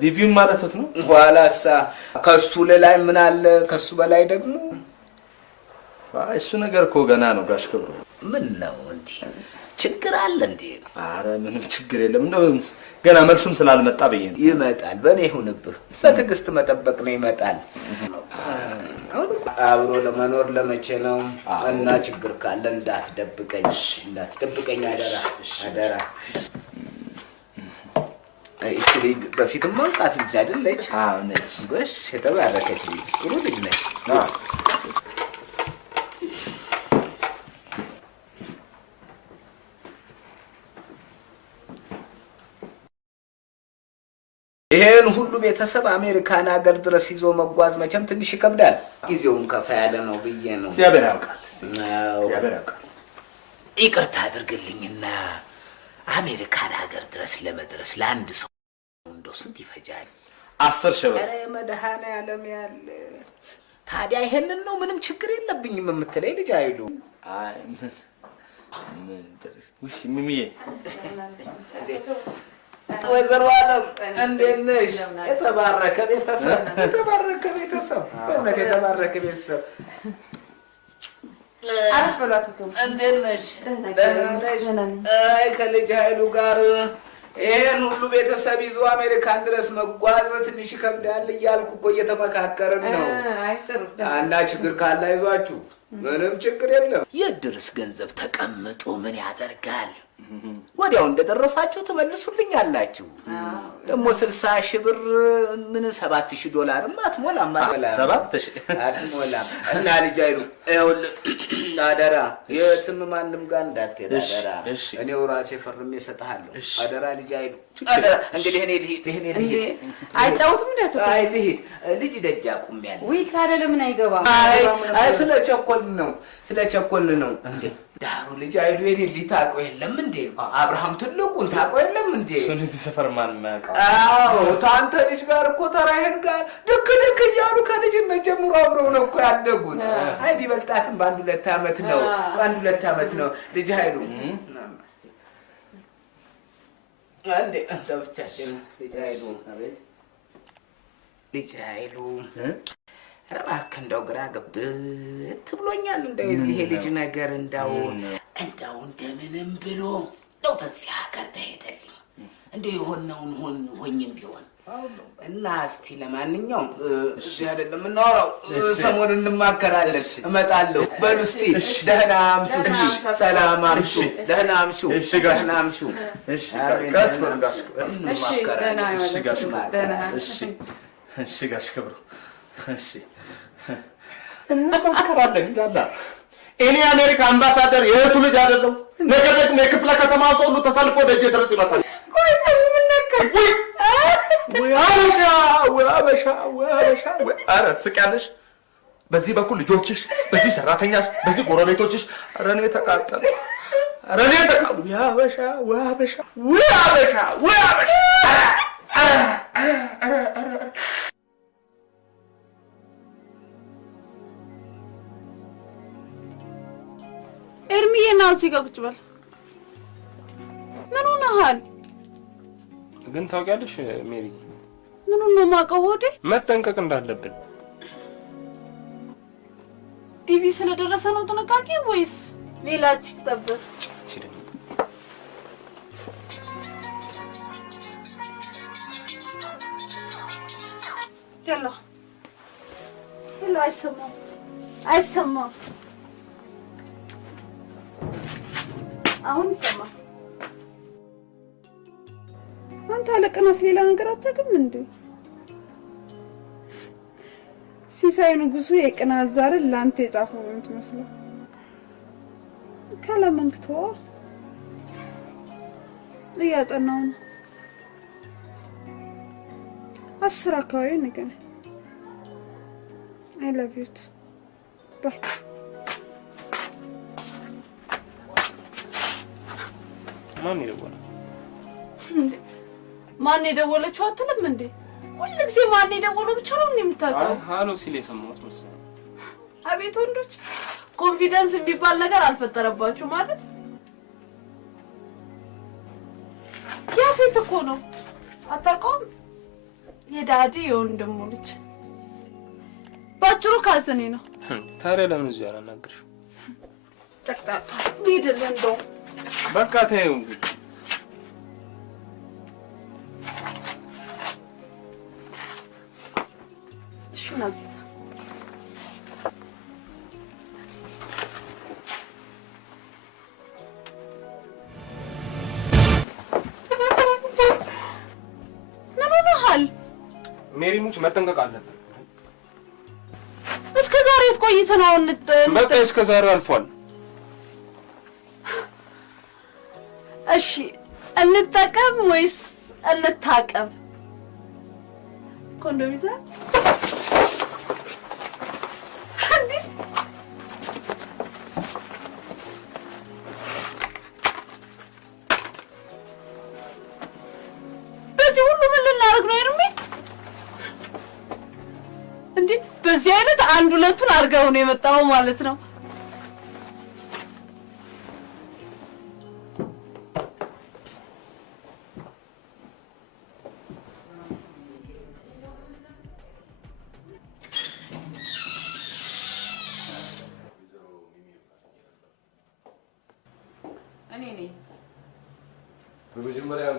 ዲቪም ማለት ነው። ኋላሳ ከሱ ላይ ምን አለ? ከሱ በላይ ደግሞ እሱ ነገር እኮ ገና ነው ጋሽ ክብሩ። ምን ነው እንዴ? ችግር አለ እንዴ? ኧረ ምንም ችግር የለም። እንደው ገና መልሱም ስላልመጣ ብዬ ነው። ይመጣል። በእኔ ይሁንብህ። በትዕግስት መጠበቅ ነው። ይመጣል። አብሮ ለመኖር ለመቼ ነው? እና ችግር ካለ እንዳትደብቀኝ አደራ አደራ። እቺ ልጅ በፊትም ማውቃት ልጅ አይደለች? አዎ ነች። ጎሽ የተባረከች ልጅ ጥሩ ልጅ ነች። ይሄን ሁሉ ቤተሰብ አሜሪካን ሀገር ድረስ ይዞ መጓዝ መቼም ትንሽ ይከብዳል። ጊዜውም ከፋ ያለ ነው ብዬ ነው። እግዚአብሔር ያውቃል። ይቅርታ አድርግልኝና አሜሪካን ሀገር ድረስ ለመድረስ ለአንድ ሰው እንደው ስንት ይፈጃል? 10,000 ብር። ኧረ መድኃኔዓለም ያለ ታዲያ ይሄንን ነው ምንም ችግር የለብኝም የምትለኝ ልጅ አይሉ? ውይ ሚሚዬ ወይዘሮ ዓለም እንዴት ነሽ? የተባረከ ቤተሰብ የተባረከ ቤተሰብ በእውነት የተባረከ ቤተሰብ። አረፍ በሏት እኮ። እንዴት ነሽ? ደህና ነሽ? አይ ከልጅ ኃይሉ ጋር ይሄን ሁሉ ቤተሰብ ይዞ አሜሪካን ድረስ መጓዝ ትንሽ ይከብዳል እያልኩ እኮ እየተመካከርን ነው። አይ ጥሩ። እና ችግር ካለ አይዟችሁ፣ ምንም ችግር የለም። የድርስ ገንዘብ ተቀምጦ ምን ያደርጋል? ወዲያው እንደደረሳችሁ ትመልሱልኛላችሁ። ደግሞ 60,000 ብር ምን $7,000 አትሞላም ማለት 7,000 አትሞላም። እና ልጅ አይሉ ይኸውልህ አደራ የትም ማንም ጋር እንዳትሄድ አደራ። እኔው ራሴ ፈርሜ እሰጥሃለሁ። አደራ ልጅ አይሉ አደራ። እንግዲህ እኔ ልሂድ አይጫወቱም እንዴት? አይ ልሂድ ልጅ ደጃ ቁሜያለሁ። ውይ ታዲያ ለምን አይገባም? አይ ስለቸኮልን ነው እንዴ ዳሩ ልጅ አይሉ የኔ ሊታውቀው የለም እንዴ? አብርሃም ትልቁን ታውቀው የለም እንዴ? እዚህ ሰፈር ማንም አያውቀው። አዎ ታንተ ልጅ ጋር እኮ ተራሄን ጋር ድክ እያሉ ከልጅነት ጀምሮ አብረው ነው እኮ ያደጉት። አይ ቢበልጣትም በአንድ 2 ዓመት ነው ልጅ አይሉ አንዴ አንተ ብቻችን ልጅ አይሉ እባክህ እንደው ግራ ገብት ብሎኛል። እንደው የዚህ ልጅ ነገር እንደው እንደምንም ብሎ እንደው ተዚህ ሀገር በሄደልኝ እንደው የሆነውን ሆኝም ቢሆን እና እስቲ ለማንኛውም እዚህ አይደለም የምናወራው፣ ሰሞኑን እንማከራለን። እመጣለሁ። በሉ እስቲ ደህና አምሹ፣ ሰላም አምሹ፣ ደህና አምሹ፣ ደህና አምሹ። እሺ ቀስ በሉ ጋሽ። እሺ ጋሽ ክብሩ እሺ እንማከራለን ይላል። እኔ አሜሪካ አምባሳደር የእህቱ ልጅ አይደለም። ነገ ደግሞ የክፍለ ከተማ ሰው ሁሉ ተሰልፎ ደጄ ድረስ ይመጣል። ቆይ ሰው ምን ነካ? ወይ አበሻ። ኧረ ትስቂያለሽ። በዚህ በኩል ልጆችሽ፣ በዚህ ሰራተኛሽ፣ በዚህ ጎረቤቶችሽ። ኧረ እኔ ተቃጠል። ወይ አበሻ። ኤርሚዬ ና እዚህ ጋር ቁጭ በል። ምን ሆነሃል? ግን ታውቂያለሽ ሜሪ፣ ምኑን ነው የማውቀው? ሆዴ መጠንቀቅ እንዳለብን። ዲቪ ስለደረሰ ነው ጥንቃቄ ወይስ ሌላ ችግር ጠበስ? ሄሎ አይሰማም። አሁን ይሰማል። አንተ አለቀናት ሌላ ነገር አታውቅም እንዴ? ሲሳይ ንጉሱ የቅናት ዛርን ላንተ የጻፈው ነው የምትመስለው። ካላመንክቶ እያጠናው ነው። 10 አካባቢ ነገር I love you too. Bye. ማን የደወለችው አትልም እንዴ? ሁልጊዜ ማን የደወለው ብቻ ነው የምታውቀው? ሃሎ ሲል የሰማሁት መሰለኝ። አቤት ወንዶች ኮንፊደንስ የሚባል ነገር አልፈጠረባችሁ ማለት? ያፌት እኮ ነው አታውቀውም? የዳዲ የወንድሙ ልጅ ባጭሩ ካዘኔ ነው። ታዲያ ለምን እዚህ አላናገርሽው? ጠቅጣቃ ሊድል እንደው በቃ ተይው እንግዲህ። እሺ ናዚ ምን ሆነሃል? ሜሪ ሙች መጠንቀቅ አለብን። እስከ ዛሬ ቆይተን አሁን በቃ እስከ ዛሬ አልፏል። እሺ እንጠቀም ወይስ እንታቀብ? ኮንዶም ይዘህ በዚህ ሁሉ ምን ልናደርግ ነው ኤርሚ? እንዴ በዚህ አይነት አንድ ሁለቱን አድርገው ነው የመጣው ማለት ነው።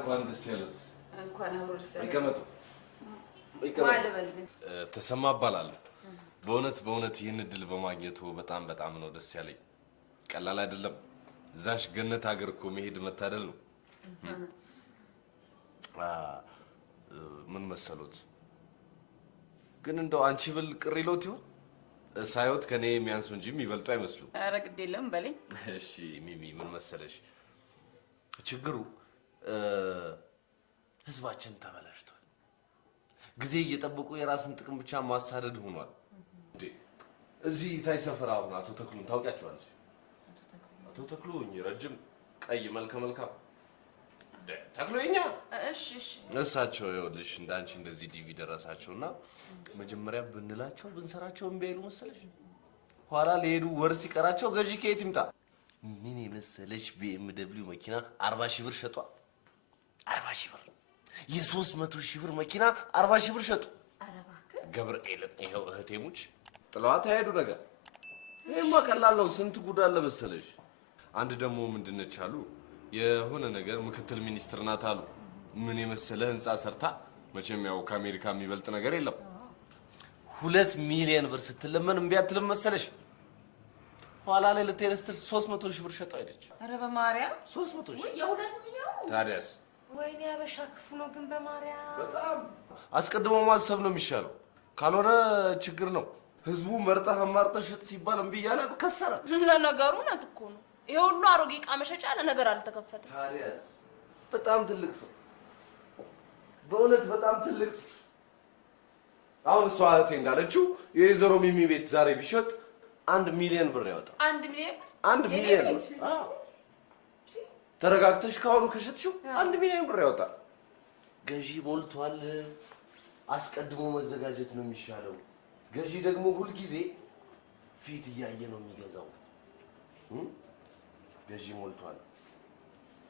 እንኳን ደስ ያለት። እንኳን አብሮ ደስ ያለት። ይቀመጡ። ማለበል ግን ተሰማ እባላለሁ። በእውነት ይህን እድል በማግኘቱ በጣም ነው ደስ ያለኝ። ቀላል አይደለም። እዛሽ ገነት ሀገር እኮ መሄድ መታደል ነው። ምን መሰሎት ግን እንደው አንቺ ብል ቅር ይሎት ይሆን? ሳይወት ከኔ የሚያንሱ እንጂ የሚበልጡ አይመስሉም። ኧረ ግድ የለም በለኝ። እሺ ሚሚ ምን መሰለሽ ችግሩ ህዝባችን ተበላሽቷል። ጊዜ እየጠበቁ የራስን ጥቅም ብቻ ማሳደድ ሆኗል። እዚህ ታይ ሰፈር አሁን አቶ ተክሉን ታውቂያቸዋለሽ? አቶ ተክሉ ረጅም ቀይ መልከ መልካም ተክሉ የኛ እሺ እሳቸው ይኸውልሽ እንዳንቺ እንደዚህ ዲቪ ደረሳቸውና መጀመሪያ ብንላቸው ብንሰራቸው እምቢ አይሉ መሰለሽ። ኋላ ለሄዱ ወር ሲቀራቸው ገዢ ከየት ይምጣ? ምን የመሰለሽ BMW መኪና 40 ሺህ ብር ሸጧል። 40 ሺህ ብር የ300 ሺህ ብር መኪና 40 ሺህ ብር ሸጡ። ገብርኤልን ይኸው እህቴሙች ጥለዋት ሄዱ። ነገር ይሄማ ቀላል ነው። ስንት ጉድ አለ መሰለሽ። አንድ ደግሞ ምንድነች አሉ የሆነ ነገር ምክትል ሚኒስትር ናት አሉ። ምን የመሰለ ህንጻ ሰርታ መቼም ያው ከአሜሪካ የሚበልጥ ነገር የለም። 2 ሚሊዮን ብር ስትለመን እምቢ አትልም መሰለሽ። ኋላ ላይ ለቴረስትል 300 ሺህ ብር ሸጣው ሄደች። ኧረ በማርያም 300 ሺህ የ2 ሚሊዮን ታዲያስ? ወይኔ አበሻ ክፉ ነው ግን በማርያም በጣም አስቀድሞ ማሰብ ነው የሚሻለው። ካልሆነ ችግር ነው። ህዝቡ መርጠህ አማርጠህ ሽጥ ሲባል እምቢ እያለ ከሰረ። ለነገሩ እውነት እኮ ነው። ይሄ ሁሉ አሮጌ ዕቃ መሸጫ ለነገር አልተከፈተም። ታዲያስ? በጣም ትልቅ ሰው በእውነት በጣም ትልቅ ሰው። አሁን እሷ እህቴ እንዳለችው የወይዘሮ ሚሚ ቤት ዛሬ ቢሸጥ 1 ሚሊዮን ብር ያወጣል። 1 ሚሊዮን? 1 ሚሊዮን ብር። አዎ ተረጋግተሽ ካሁኑ ከሸጥሽው 1 ሚሊዮን ብር ያወጣል። ገዢ ሞልቷል። አስቀድሞ መዘጋጀት ነው የሚሻለው። ገዢ ደግሞ ሁልጊዜ ፊት እያየ ነው የሚገዛው። ገዢ ሞልቷል።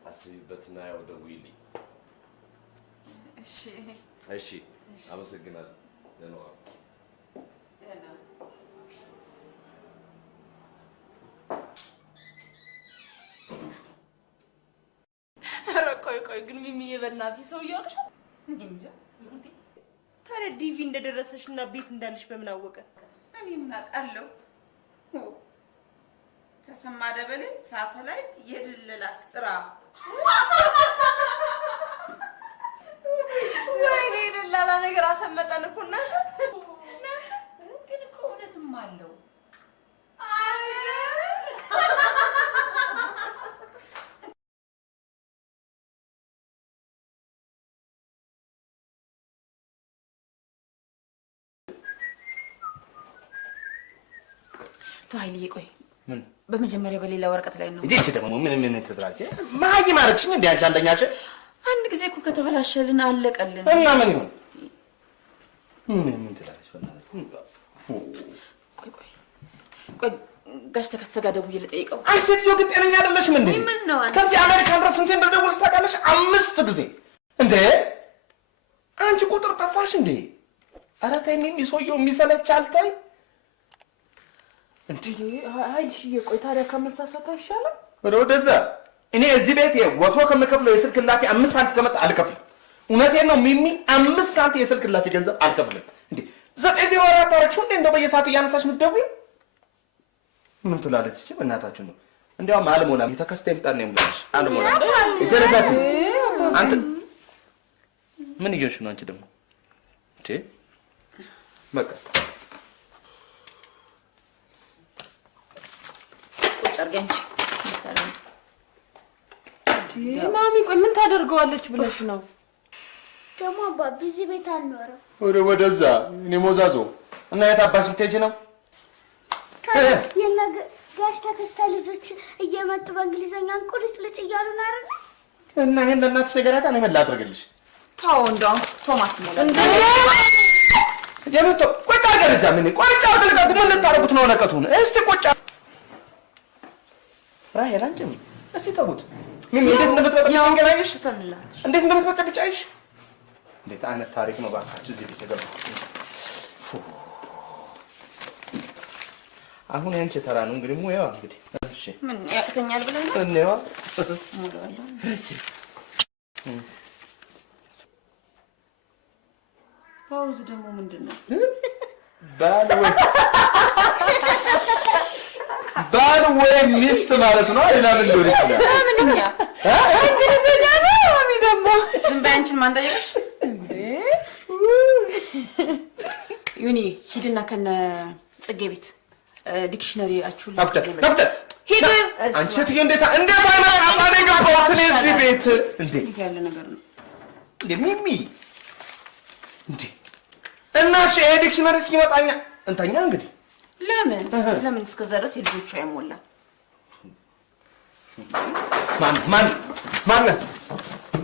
አስቢበትና ያው ደውይልኝ። እሺ አመሰግናለሁ። ደህና ዋሉ። ኧረ ቆይ ግን ሚሚዬ በእናትሽ ሰውዬው አውቅሻል? እንጃ ታዲያ ዲቪ እንደደረሰሽና ቤት እንዳለሽ በምን አወቀ? እኔ ምን አውቃለሁ? ተሰማ ደበሌ ሳተላይት የድለላ ስራ። ወይኔ ደላላ ነገር አሰመጠን እኮ እናንተ። ግን እኮ እውነትም አለው ኃይልዬ ቆይ ምን በመጀመሪያ በሌላ ወረቀት ላይ ነው እንዴ? ደግሞ ምን ትጥራለች? ማይ ማረችኝ እንዴ? አንቺ አንደኛች አንድ ጊዜ እኮ ከተበላሸልን አለቀልን። እና ምን ይሁን? ምን ትላለች? ቆይ ጋሽ ተከስተ ጋር ደውዬ ልጠይቀው። አንቺ ትዮ ግን ጤነኛ አይደለሽም እንዴ? ምን ነው አንቺ? ከዚህ አሜሪካን ድረስ እንዴ እንደደወልሽ ታውቃለሽ? 5 ጊዜ እንዴ! አንቺ ቁጥር ጠፋሽ እንዴ? ኧረ ተይ ሚሚ፣ ሰውየው የሚሰለች አልተይ እንዴ ኃይልሽዬ፣ ቆይ ታዲያ ከመሳሳት አይሻልም? ወደዛ እኔ እዚህ ቤት ወቶ ከምከፍለው የስልክ ላፊ 5 ሳንቲም ከመጣ አልከፍልም። እውነቴን ነው ሚሚ፣ 5 ሳንቲም የስልክ ላፊ ገንዘብ አልከፍልም። እንዴ 904 አረችው እንዴ? እንደው በየሰዓቱ እያነሳሽ የምትደውይው ምን ትላለች? እቺ በእናታችሁ ነው። እንዲያውም አልሞላም የተከስተ ይምጣና ይሙላሽ። አልሞላም የተረሳች አንተ ምን ይገርሽ ነው አንቺ ደግሞ እቺ በቃ ጨርገንቺ ማሚ ቆይ ምን ታደርገዋለች ብለሽ ነው? ደግሞ አባቢ እዚህ ቤት አልኖርም። ወደዛ እኔ ሞዛዞ እና የት አባሽ ልትሄጂ ነው? ጋሽ ተከስተ ልጆች እየመጡ በእንግሊዘኛ ቁልጭልጭ እያሉ ነው አይደል? እና ይሄን ለእናትሽ ነገራት እኔ ምን ላድርግልሽ? ታው እንደው ቶማስ ይሞላል የመጣው ቁጭ አድርገን እዛ ምን ቁጭ አድርገን ምን ልታረጉት ነው? ነቀቱን እስቲ ቁጭ ራሄል አንቺም እስቲ ተውት። ምን እንዴት እንደምትመጣ ያንገላይሽ ተንላሽ እንዴት እንደምትመጣ ብቻይሽ እንዴት አይነት ታሪክ ነው ባካችሁ እዚህ ቤት ተገባ። አሁን ያንቺ ተራ ነው እንግዲህ ሙያዋ እንግዲህ እሺ ምን ያቅተኛል ብለህ ነው? እንየዋ ሙሉዋለሁ ፓውዝ ደግሞ ምንድነው? ባል ወይ ሚስት ማለት ነው። ሌላ ምን ሊሆን ይችላል? ምንኛ እንግሊዝ ደግሞ ማሚ ደግሞ ዝም በይ አንቺን ማን ጠየቀሽ እንዴ? ዩኒ ሂድና ከነ ጽጌ ቤት ዲክሽነሪ አቹል ዶክተር ሂድ። አንቺ ትዬ እንዴት አማኔ ገባሁት እዚህ ቤት እንዴ? እንዴት ያለ ነገር ነው እንዴ? ሚሚ እንዴ እና እሺ ዲክሽነሪ እስኪመጣኛ እንተኛ እንግዲህ ለምን እስከዛ ድረስ የልጆቹ አይሞላም?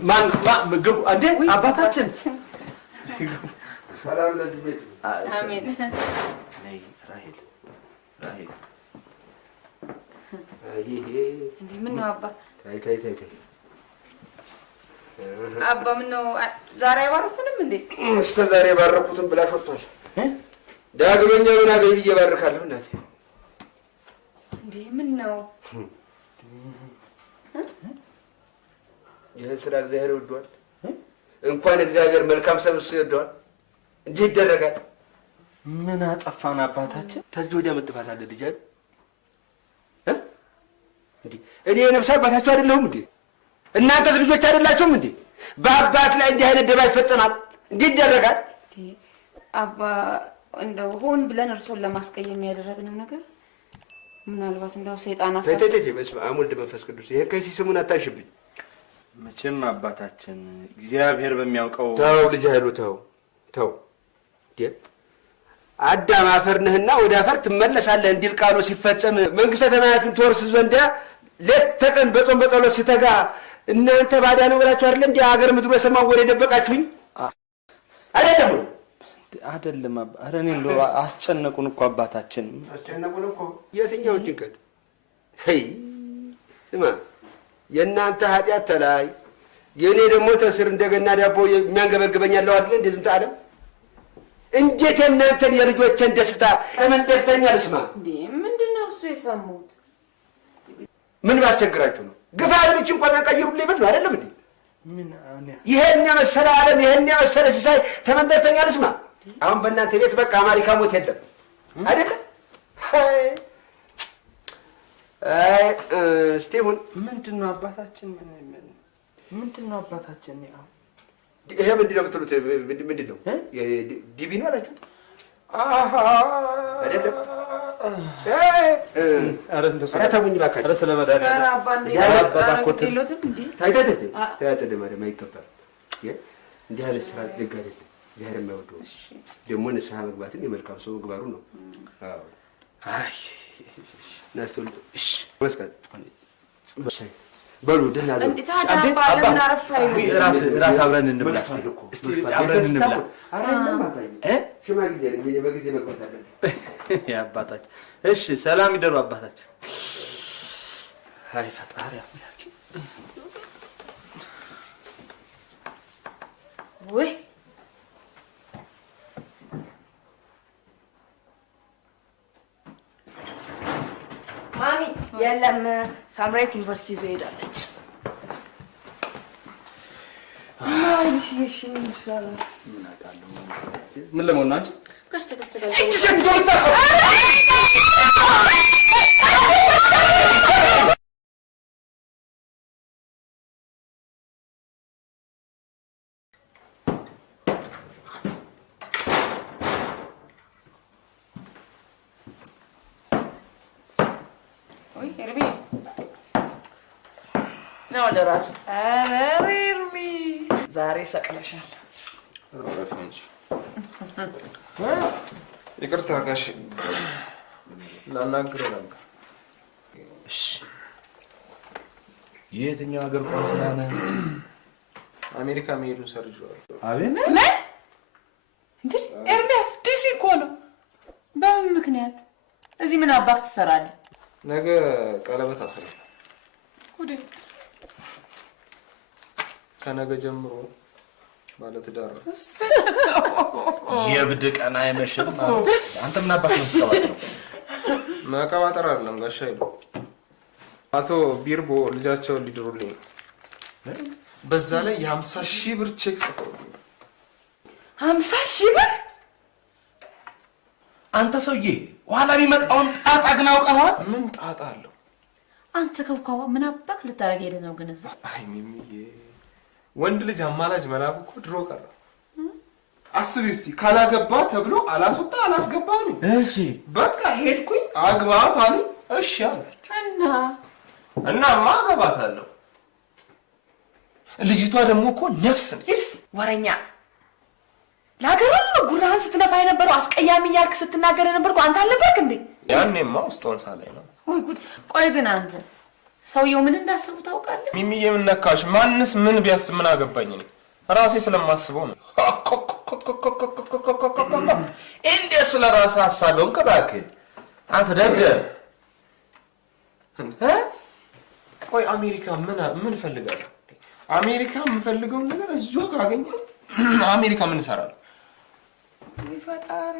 ማን ምግቡ እንዴ? አባታችን ሰላም ለዚህ ቤት። አሜን። ነይ ራሄል እንዴ ምን ነው አባ? ታይ አባ ምን ነው ዛሬ አይባርኩንም እንዴ? እስከ ዛሬ ባረኩትን ብላሽ ወጥቷል። ዳግመኛ ምን አገኝ ብዬ ባርካለሁ እናቴ። እንዴ ምን ነው ይሄን ስራ እግዚአብሔር ይወደዋል። እንኳን እግዚአብሔር መልካም ሰብስ ይወደዋል። እንዲህ ይደረጋል። ምን አጠፋን አባታችን? ተዚህ ወዲያ መጥፋት አለ ልጅ አይደል? እንዴ እኔ የነፍስ አባታችሁ አይደለሁም እንዴ? እናንተስ ልጆች አይደላችሁም እንዴ? በአባት ላይ እንዲህ አይነት ደባ ይፈጸማል። እንዲህ ይደረጋል። አባ እንደው ሆን ብለን እርሶን ለማስቀየም ያደረግነው ነገር ምናልባት እንደው ሰይጣን አሳስ በስመ አብ ወልድ መንፈስ ቅዱስ ይሄን ከዚህ ስሙን አታሽብኝ። መቼም አባታችን እግዚአብሔር በሚያውቀው ተው ልጅ ኃይሉ ተው አዳም አፈር ነህና ወደ አፈር ትመለሳለህ እንዲል ቃሉ ሲፈጸም መንግስተ ሰማያትን ትወርስ ዘንድ ሌት ተቀን በጾም በጸሎት ሲተጋ እናንተ ባዳ ነው ብላችሁ አይደለም እንዴ ሀገር ምድሩ የሰማው ወሬ ደበቃችሁኝ? አይደለም ኧረ እኔ እንደው አስጨነቁን እኮ አባታችን። አስጨነቁን እኮ የትኛው ጭንቀት? ስማ የእናንተ ኃጢአት ተላይ የእኔ ደግሞ ተስር እንደገና ዳቦ የሚያንገበግበኝ ያለው አይደለ እንደ ዝንተ ዓለም እንዴት የእናንተን የልጆችን ደስታ ተመንጠርተኛ ልስማ? ምንድነው እሱ የሰሙት? ምን ባስቸግራችሁ ነው? ግፋ ብልች እንኳን ቀይሩልኝ ብል ነው አይደለም እንዴ? ይሄን የመሰለ ዓለም ይሄን የመሰለ ሲሳይ ተመንጠርተኛ ልስማ? አሁን በእናንተ ቤት በቃ አማሪካ ሞት የለም አይደለም? እስቲ ሁን ምንድነው አባታችን? ምንድነው አባታችን? ይሄ ምንድነው ብትሉት ምንድነው? ዲቪ ነው አላችሁ አይደለም? ኧረ ተውኝ እባካችሁ። ኧረ ስለመዳን ኧረ አባ ማርያም አይገባም። እንዲህ ያለ ስራ ደግ አይደለም። እግዚአብሔር የማይወደው ደግሞ ንስሐ መግባትን የመልካም ሰው ምግባሩ ነው። አይ ናስተውል እሺ መስቀል በሉ ደህና ነው። እራት አብረን እንብላ። እስቲ አብረን እንብላ። ሽማግሌ ነኝ በጊዜ መግባት አለብኝ። አባታችን እሺ ሰላም ይደሩ አባታችን። አይ ፈጣሪ አምላክ ወይ ማሚ የለም ሳምራዊት ዩኒቨርሲቲ ይዞ ሄዳለች። ምን ለመሆን ነው አንቺ? ጋሽ ተከስተጋል ነው ለራሱ ኤርሚ ዛሬ ሰቅለሻል። ይቅርታ ጋሽ ላናግረው ነበር። እሺ የትኛው ሀገር ቆንስላ ነህ? አሜሪካ መሄዱን ሰርዤዋለሁ። አቤት ምን እንዴ? ኤርሚያስ ዲሲ እኮ ነው። በምን ምክንያት እዚህ ምን አባክ ትሰራለህ? ነገ ቀለበት አስራለሁ። ወዴ ከነገ ጀምሮ ባለትዳር የብድ ቀን አይመሽም። አንተ ምን አባክ ነው የምትቀባጥረው? መቀባጠር አይደለም ጋሻ ይሉ አቶ ቢርቦ ልጃቸውን ሊድሩልኝ በዛ ላይ የ50,000 ብር ቼክ ጽፈውልኝ። 50,000 ብር? አንተ ሰውዬ ኋላ የሚመጣውን ጣጣ ግን አውቀኸዋል? ምን ጣጣ አለው? አንተ ከብካዋ ምን አባክ ልታረግ ሄደ ነው ግን እዛ? አይ ሚሚዬ ወንድ ልጅ አማላጅ መላኩ እኮ ድሮ ቀረ። አስቢ እስቲ ካላገባ ተብሎ አላስወጣ አላስገባ ነው። እሺ በቃ ሄድኩኝ አግባት አሉ። እሺ አለች እናማ አገባታለሁ። ልጅቷ ደግሞ እኮ ነፍስ ነች። ወረኛ ለሀገሩ ጉራህን ስትነፋ የነበረው አስቀያሚ እያልክ ስትናገር የነበርከው አንተ አልነበርክ እንዴ? ያኔማ ውስጥ ወንሳ ላይ ነው። ወይ ጉድ! ቆይ ግን አንተ ሰውየው ምን እንዳሰቡ ታውቃለህ? ሚሚዬ ምን ነካሽ? ማንስ ምን ቢያስብ ምን አገባኝ? እኔ ራሴ ስለማስበው ነው። እንዴ ስለ ራስህ ሀሳብን ቅባክ አንተ ደግ ቆይ አሜሪካ ምን ፈልጋለሁ? አሜሪካ የምፈልገውን ነገር እዚሁ ካገኘሁ አሜሪካ ምን እሰራለሁ? ወይ ፈጣሪ!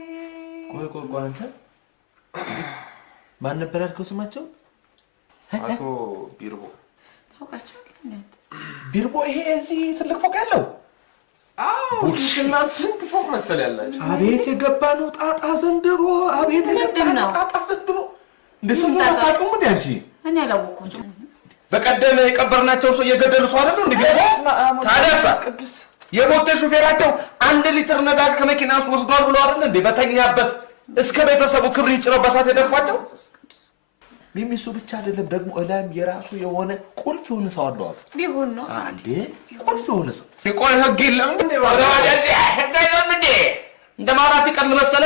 ቆይ አንተ ማን ነበር ያልከው ስማቸው? አቶ ቢርቦ ታውቃቸዋለህ እንዴ? ቢርቦ ይሄ እዚህ ትልቅ ፎቅ ያለው? አዎ ስንትና ስንት ፎቅ መሰል ያላቸው? አቤት የገባ ነው ጣጣ ዘንድሮ! አቤት የገባ ነው ጣጣ ዘንድሮ! እንደሱ ነው ታውቁም እንዴ አንቺ? እኔ አላወኩም። በቀደም የቀበርናቸው ሰው እየገደሉ ሰው አይደሉ እንዴ? ታዲያሳ የሞተ ሹፌራቸው 1 ሊትር ነዳጅ ከመኪና ውስጥ ወስዷል ብሎ አይደል እንዴ? በተኛበት እስከ ቤተሰቡ ክብር ይጭረው በሳት የደፋቸው። ሚሚ እሱ ብቻ አይደለም ደግሞ እላም የራሱ የሆነ ቁልፍ የሆነ ሰው አለው አሉ። ቢሆን ነው አንዴ ቁልፍ የሆነ ሰው የቆይ ህግ የለም እንዴ? ህግ የለም እንዴ? እንደ ማውራት ይቀል መሰለ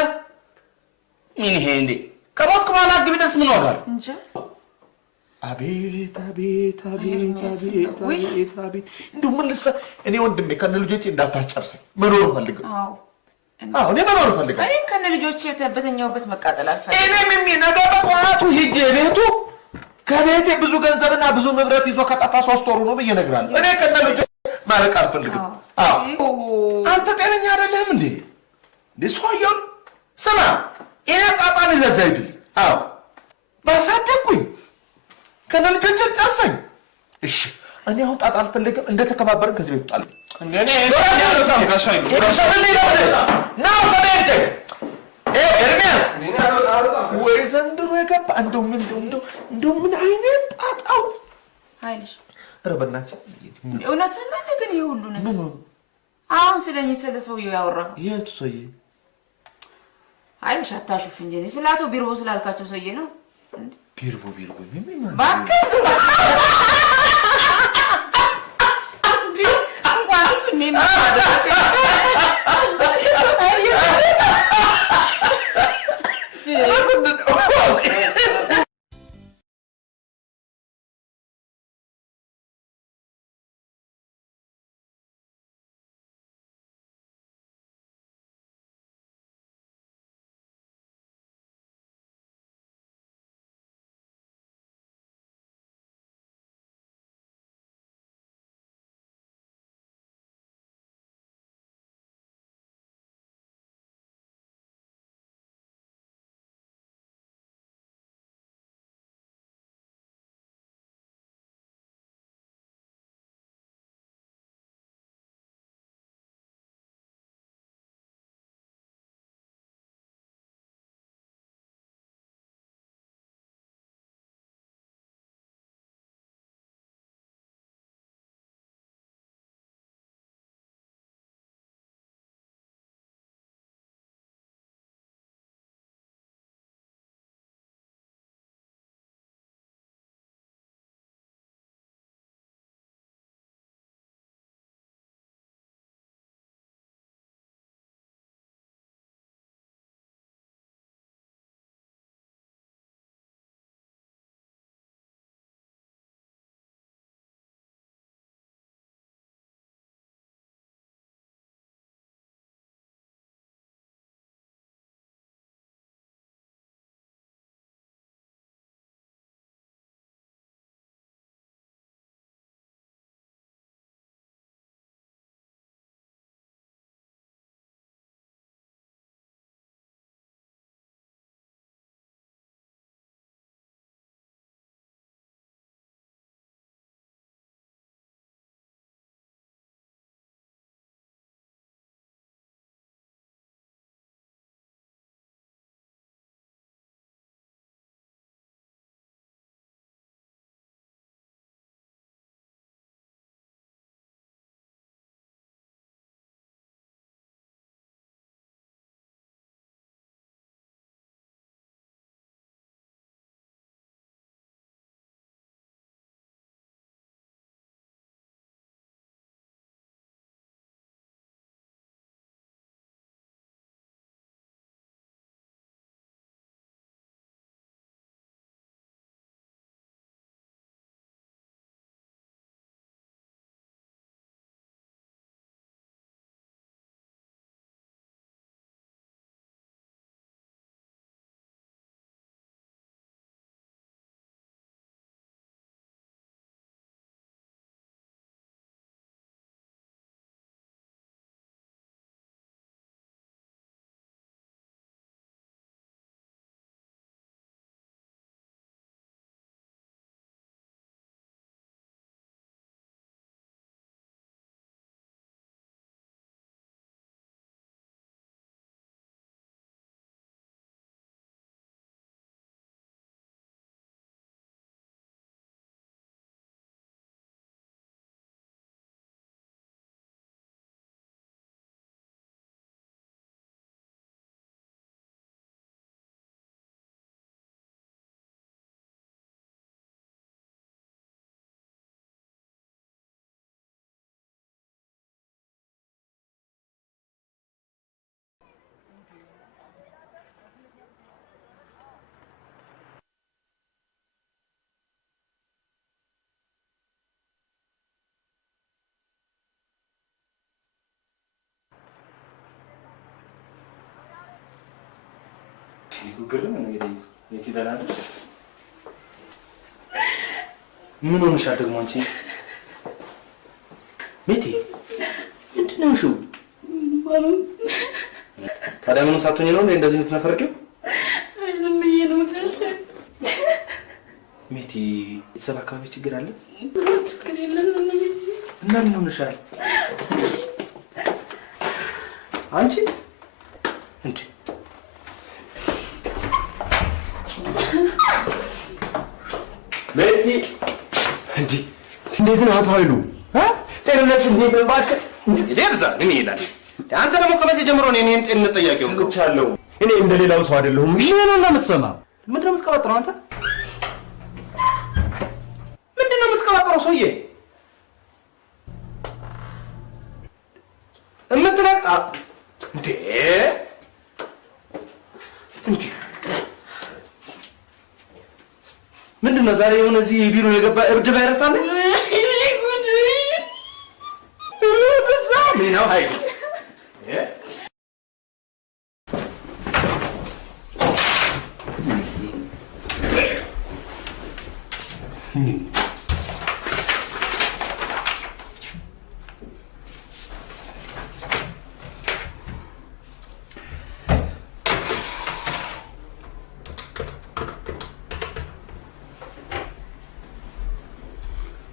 ምን ይሄ እንዴ? ከሞትኩ በኋላ ግብደስ ምን ዋጋል እንጂ አቤት አቤት አቤት አቤት አቤት አቤት እንደው ምን ልሰ እኔ ወንድሜ ከነ ልጆቼ እንዳታስጨርሰኝ መኖር ፈልግ። አዎ እኔ መኖር ፈልግ። እኔም ከነ ልጆቼ በተኛውበት መቃጠል አልፈልግም። እኔም ነገ በጠዋቱ ሂጄ ቤቱ ከቤቴ ብዙ ገንዘብና ብዙ ንብረት ይዞ ከጠፋ 3 ወሩ ነው ብዬ እነግራለሁ። እኔ ከነ ልጆቼ ማለቅ አልፈልግም። አዎ አንተ ጤነኛ አይደለህም እንዴ? ሰውየው ስማ እኔ ጣጣን ለዛ ይድል አዎ ባሳደኩኝ ከነ ልጆቼ ጨርሰኝ። እሺ እኔ አሁን ጣጣ አልፈልግም። እንደተከባበርን ከዚህ ቤት ጣል እንዴ እኔ ጋሻይ ነው ፈደጀ ኤርሚያስ ወይ ዘንድሮ የገባ እንደው ምን አይነት ጣጣው ኃይልሽ ኧረ በእናትህ እውነትህን ነው ግን ይሄ ሁሉ ነገር ምን አሁን ስለኝ ስለ ሰውየው ያወራው የቱ ሰውዬ? ኃይልሽ አታሹፍ እንጂ ስለ አቶ ቢርቦ ስላልካቸው ሰውዬ ነው። ቢርቦ ምን ባክ እንኳን እሱ ግርም ነው የጠየኩት። የት ይደላል? ምን ሆነሻል ደግሞ አንቺ? ቤቲ ምንድን ነው እሺው? ታዲያ ምንም ሳትሆኝ ነው እንደዚህ የምትነፈርቂው? ዝም ብዬ ነው ደስ ቤቲ ቤተሰብ አካባቢ ችግር አለ? ችግር የለም ዝም ብዬ እና ምን ሆነሻል አንቺ? እንዴ ቤቲ እንዴ እንዴት ነው አቶ ኃይሉ? ጤንነት እንዴት ነው እባክህ? ይደርዛ ምን ይላል? አንተ ደግሞ ከመቼ ጀምሮ ነው እኔን ጤንነት ጠያቂው? ልቻለሁ እኔ እንደሌላው ሰው አይደለሁም። እሺ ምን ነው የምትሰማ? ምንድነው የምትቀባጥረው አንተ? ምንድነው የምትቀባጥረው ሰውዬ? እምትለቅ እንዴ ምንድነው ዛሬ የሆነ እዚህ ቢሮ የገባ እብድ ቫይረስ አለ? በዛ ምን ነው ኃይሉ?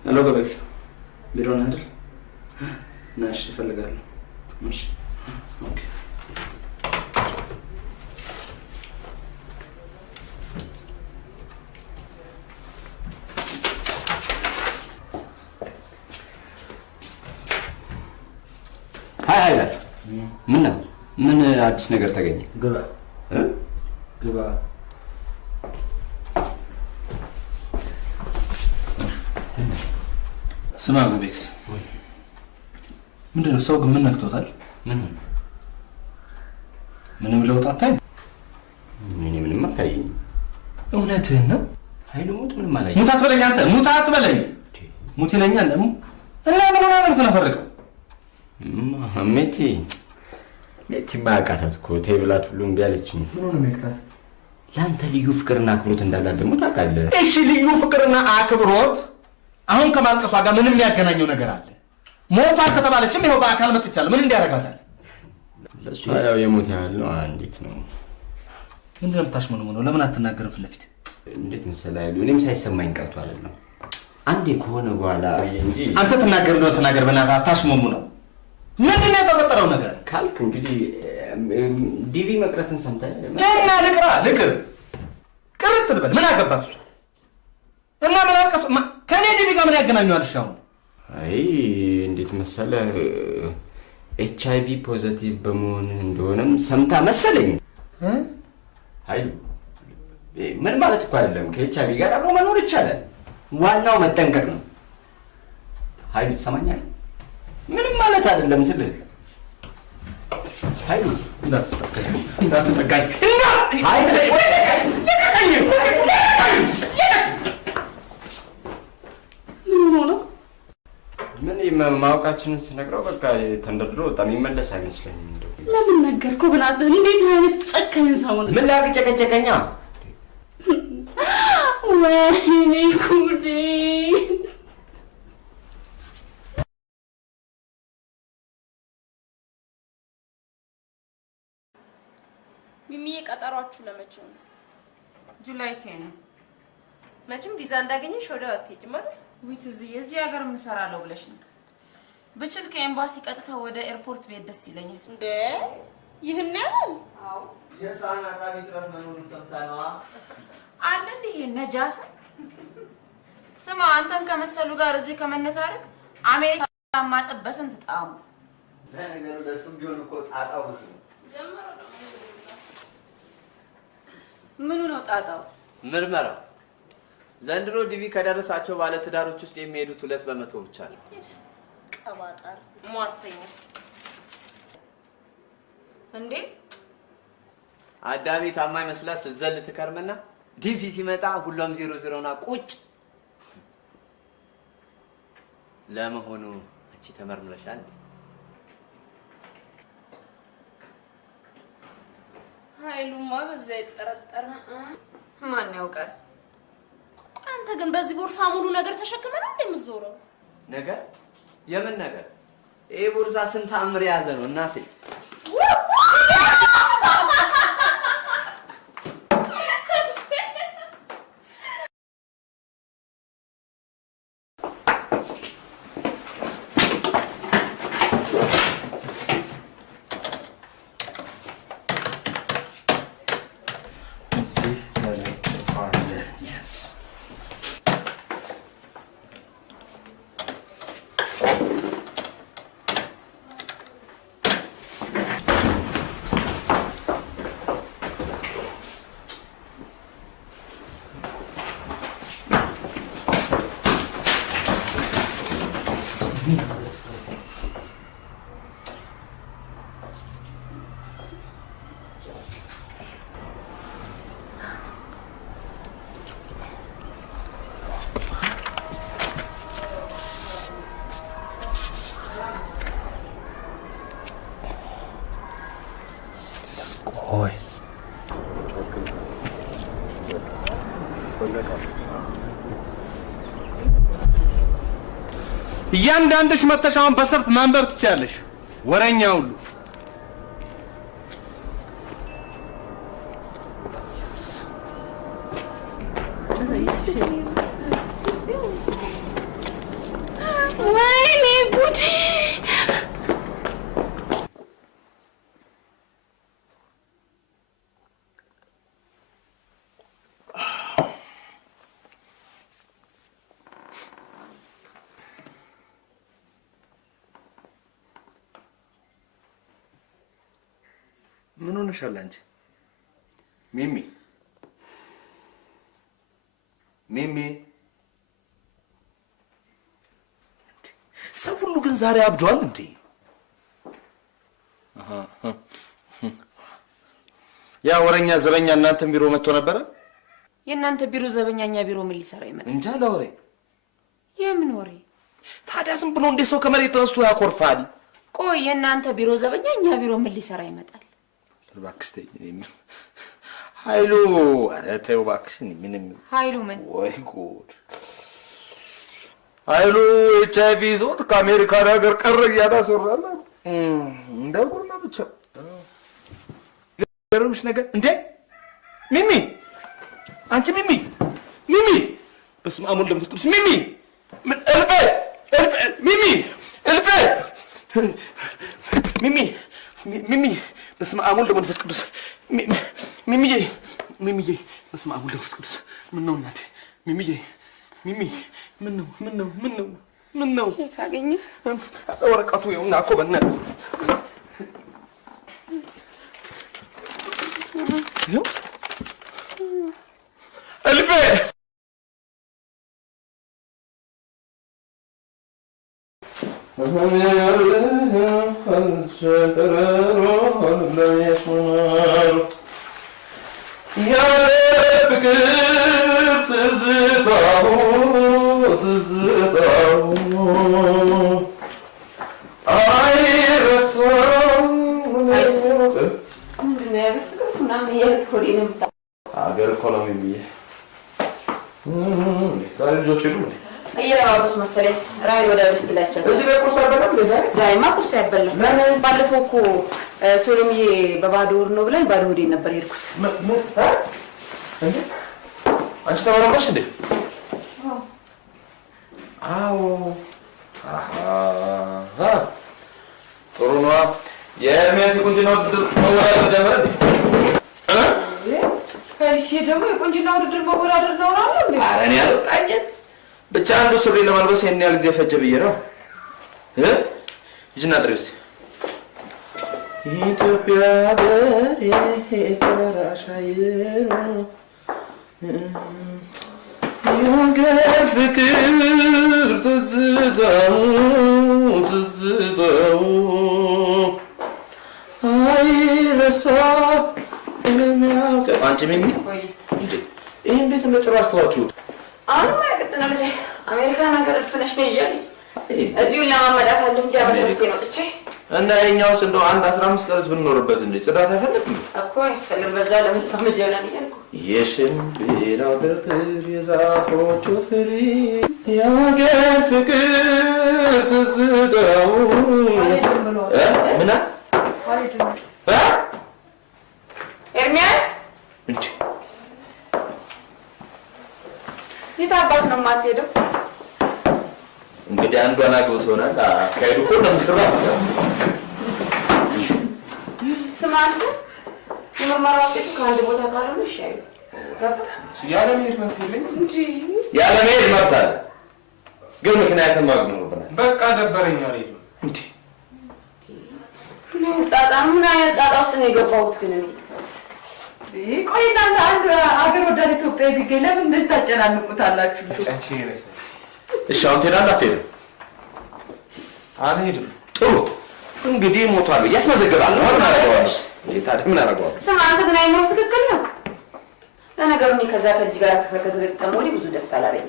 ሄሎ ገበክስ ቢሮ ነህ አይደል? ናሽ እፈልጋለሁ። እሺ ኦኬ። ሃይ ምን ነው? ምን አዲስ ነገር ተገኘ? ግባ ግባ። ስማ ገበክስ ምንድነው? ሰው ግን ምን ነክቶታል? ምንም ለውጥ አታይም? ምንም አታይም። እውነትህን ነው? ኃይሉ ሙት ምንም አላየም። ሙት አትበለኝ አንተ፣ ሙት አትበለኝ። ሙት ይለኛል እና ምን ሆነ ነው ተነፈረቀው? ሜቲ ማቃታት እኮ ተይብላት ሁሉ እምቢ አለችኝ። ምን ሆነ መክታት? ለአንተ ልዩ ፍቅርና አክብሮት እንዳላት ደግሞ ታውቃለህ። እሺ ልዩ ፍቅርና አክብሮት አሁን ከማልቀሷ ጋር ምንም የሚያገናኘው ነገር አለ? ሞቷል ከተባለችም ይኸው በአካል መጥቻለሁ። ምን እንዲያደርጋታል? ለሱ ያው የሞት ያህል ነው። እንዴት ነው? ምንድን ነው የምታሽሞነው? ለምን አትናገርም ፊት ለፊት? እንዴት መሰለህ አይሉ እኔም ሳይሰማኝ ቀርቶ አይደለም። አንዴ ከሆነ በኋላ እንጂ አንተ ትናገር እንደሆነ ተናገር። በእናትህ አታሽሞሙ ነው። ምንድን ነው የተፈጠረው ነገር ካልክ እንግዲህ ዲቪ መቅረትን ሰምተህ እና ልቅር ቅርት ልበል። ምን አገባት እሱ እና ምን አልቀሱ ከኔ ዲቪ ጋር ምን ያገናኘዋል? እሺ አሁን አይ እንዴት መሰለህ ኤችአይቪ ፖዚቲቭ በመሆንህ እንደሆነም ሰምታ መሰለኝ። አይ ምን ማለት እኮ አይደለም። ከኤችአይቪ ጋር አብሮ መኖር ይቻላል። ዋናው መጠንቀቅ ነው። ኃይሉ ትሰማኛለህ? ምንም ማለት አይደለም ስልህ ኃይሉ እንዳትጠጋኝ ምን ማወቃችንን ስነግረው በቃ ተንደርድሮ በጣም ይመለስ አይመስለኝም። እንደው ለምን ነገርኩህ? ብናትህ እንዴት አይነት ጨካኝ ሰው ነው! ምን ላድርግ? ጨቀጨቀኛ። ወይኔ ጉዴ! ሚሚዬ ቀጠሯችሁ ለመቼ ነው? ጁላይ 10 መቼም ቪዛ እንዳገኘሽ ወደ አትሄጂም አይደል? ውይ ትዝዬ፣ እዚህ ሀገር ምን እሰራለሁ ብለሽ ነው? ብችል ከኤምባሲ ቀጥታ ወደ ኤርፖርት ቤት ደስ ይለኛል። እንዴ ይህን ያህል? አዎ። የሳህን አቃቢ ጥረት መኖሩን ሰምተህ ነዋ። አለ እንደ ይሄ ነጃሳ። ስማ አንተን ከመሰሉ ጋር እዚህ ከመነታረክ አሜሪካ ማጠብ በስንት ጣሙ። ለነገሩ ለእሱም ቢሆን እኮ ጣጣው ብዙ ነው። ምኑ ነው ጣጣው? ምርመራው ዘንድሮ ዲቪ ከደረሳቸው ባለ ትዳሮች ውስጥ የሚሄዱት 2% ብቻ ነው። ቀባጣር ሟርተኛ እንዴ! አዳሚ ታማኝ መስላ ስትዘል ትከርምና ዲቪ ሲመጣ ሁሉም 00ና ቁጭ። ለመሆኑ አንቺ ተመርምረሻል? ኃይሉማ በዛ ይጠረጠረ ማን ያውቃል? አንተ ግን በዚህ ቦርሳ ሙሉ ነገር ተሸክመህ ነው እንደምትዞረው? ነገር? የምን ነገር? ይሄ ቦርሳ ስንት አምር የያዘ ነው እናቴ። ቆይ እያንዳንድሽ መተሻውን በሰልፍ ማንበብ ትችያለሽ። ወረኛ ሁሉ ወይኔ ጉዴ! ምን ሆነሻል አንቺ? ሚሚ ሚሚ ሰው ሁሉ ግን ዛሬ አብዷል እንዴ? ያ ወረኛ ዘበኛ እናንተም ቢሮ መጥቶ ነበረ? የእናንተ ቢሮ ዘበኛ እኛ ቢሮ ምን ሊሰራ ይመጣል? እንጃ ለወሬ። የምን ወሬ? ታዲያ ዝም ብሎ እንዴ ሰው ከመሬት ተነስቶ ያኮርፋል? ቆይ የእናንተ ቢሮ ዘበኛ እኛ ቢሮ ምን ሊሰራ ይመጣል? እባክሽ ተይኝ። ኃይሉ ኧረ ተይው እባክሽ። ምንም ኃይሉ ምን? ወይ ጉድ! ኃይሉ HIV ይዞት ከአሜሪካ ሀገር ቀረ እያዳሰራለ እንደውና ብቻ ገርምሽ ነገር እንዴ ሚሚ፣ አንቺ ሚሚ ሚሚ፣ በስመ አብ ወወልድ ወመንፈስ ቅዱስ ሚሚ፣ ምን እልፌ እልፌ ሚሚ እልፌ ሚሚ ሚሚ፣ በስመ አብ ወወልድ ወመንፈስ ቅዱስ ሚሚዬ ሚሚዬ፣ በስመ አብ ወወልድ ወመንፈስ ቅዱስ። ምን ነው እናቴ ሚሚዬ ሚሚ፣ ምን ነው ምን ነው ምን ነው ምን ነው? የት አገኘህ? ወረቀቱ ይኸውና እኮ በእናትህ ይኸው እልፌ ያለ ፍቅር ትዝታው ትዝታው አይረሳም። ምንድን ነው ያለ ፍቅር ምናምን እያልክ ወዴት ነው የምታ ሀገር እኮ ነው የሚብዬ ዛሬ ልጆች ሄዱ እየለባበሱ መሰለኝ። ራይል ወደ ርስት ላቸው እዚህ ላይ ቁርስ አልበላም። ዛሬማ ቁርስ አይበላም። ባለፈው እኮ ሶሎምዬ በባዶ ሆድ ነው ብላኝ ባዶ ሆዴን ነበር የሄድኩት። አንቺ ተመረመርሽ እንዴ? አዎ። ጥሩ ነዋ። የኤርሚያስ ቁንጅና ውድድር መወዳደር ጀመረ እንዴ? ፈልሼ ደግሞ የቁንጅና ውድድር መወዳደር ነው አለ እንዴ? ኧረ እኔ አልወጣኝም። ብቻ አንዱ ሱሪ ለማልበስ ይሄን ያህል ጊዜ ፈጀ ብዬ ነው። ሂጂና ጥሪው እስኪ። ኢትዮጵያ ሀገሬ ተራራሽ አየሩ የሀገር ፍቅር ትዝታው ትዝታው አይረሳም የሚያውቀው። አንቺ ሚሚ ይሄን ቤት እንደጭሩ አስተዋችሁት? አሁን ያቀጥና ልጅ አሜሪካን ሀገር እልፍነሽ ነው ይዣለሁ። እዚሁ ለማመዳት አለሁ እንጂ አበረፍቴ ነው ጥቼ እና የኛውስ እንደው አንድ 15 ቀንስ ብንኖርበት እንዴ ጽዳት አይፈልግም እኮ ያስፈልግ በዛ ለምን ተመጀና ይልኩ የሽምብራው ትርትር የዛፎቹ ፍሬ የሀገር ፍቅር ትዝታው ምና ኤርሚያስ እንጂ የታባት ነው የማትሄደው? እንግዲህ አንዷን አግብቶ ሆናል። አካሄዱ እኮ ነው ምሽራ ስማ አንተ የምርመራ ውጤቱ ከአንድ ቦታ ካልሆነ እሺ አይሉ ያለ መሄድ መብት የለኝ እንጂ ያለ መሄድ መብት አለ። ግን ምክንያቱም ማግኘት በቃ ደበረኝ አልሄድም እንዴ ምን አይነት ጣጣ ውስጥ ነው የገባሁት ግን እኔ ቆይ እናንተ አንድ አገር ወዳድ ኢትዮጵያ ቢገኝ ለምን እንደዚህ ታጨናንቁታላችሁ? እሺ አሁን ትሄዳለህ አትሄድም? አልሄድም። ጥሩ እንግዲህ ሞቷል ያስመዘግባል ነው ምን አደረገዋለሁ? ታዲያ ምን አደረገዋለሁ? ስማ አንተ ግን አይምሮ ትክክል ነው። ለነገሩ እኔ ከዛ ከልጅ ጋር ከገጠመው ወዲህ ብዙ ደስ አላለኝ።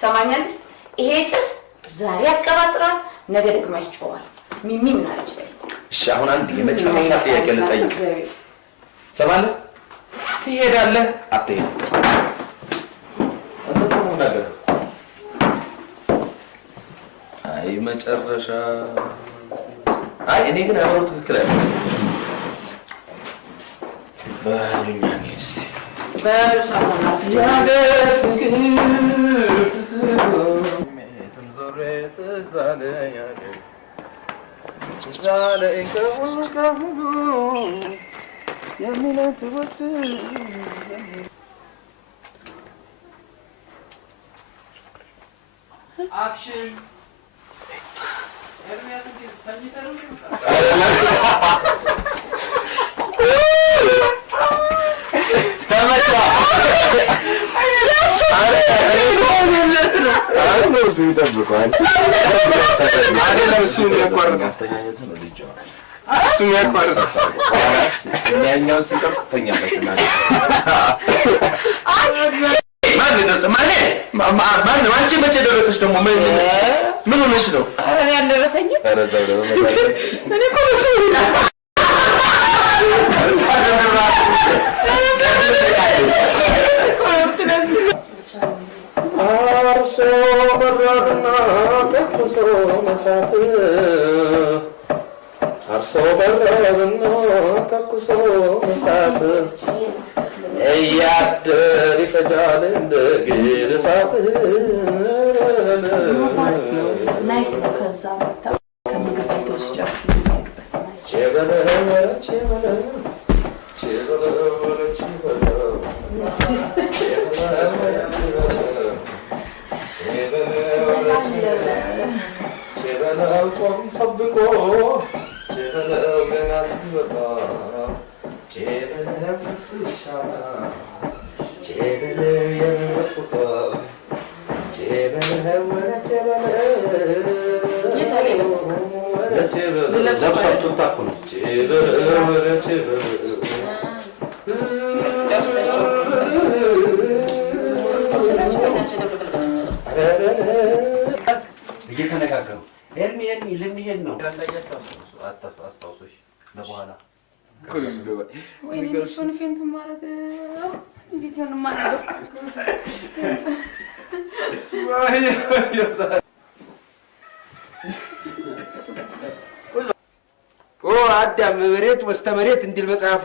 ሰማኛለህ? ይሄ ጭስ ዛሬ ያስቀባጥራል፣ ነገ ደግሞ ያስጨዋል። ሚሚ ምን አለች በይ? እሺ አሁን አንድ የመጨረሻ ጥያቄ ልጠይቅ። ሰማለህ? ትሄዳለህ አትሄድም? አንተ ደግሞ ነገር አይ መጨረሻ አይ እኔ ግን አብሮ ትክክል አይደለም። በሉኛ ሚስቴ በሩሳና ያገር ፍቅር አክሽን አንቺ መቼ ደረሰሽ ደግሞ ምን ሆነሽ ነው? እኔ አልደረሰኝም። ኧረ እዛው ደግሞ እኔ እኮ በሱ አርሶ በራብና ተኩሶ መሳት አርሶ በራብና ተኩሶ መሳት እያደር ይፈጃል እንደ ግል እሳት ሰብቆ ጀበለው ገና ሲወጣ ጀበለው ፍስሻላ ጀበለው የምወጡታ ጀበለው ወረ ጀበለው የታለ መስከረ ለፈቱታ እኮ ነው ጀበለው ወረ ጀበለው እየተነጋገሩ ኤርሚ ልንሄድ ነው። አስታውሶሽ ለበኋላ ወይኔ ልጅን ፌንት ማረግ እንዴት ነው ማለት አዳም መሬት ወስተ መሬት እንዲል መጽሐፉ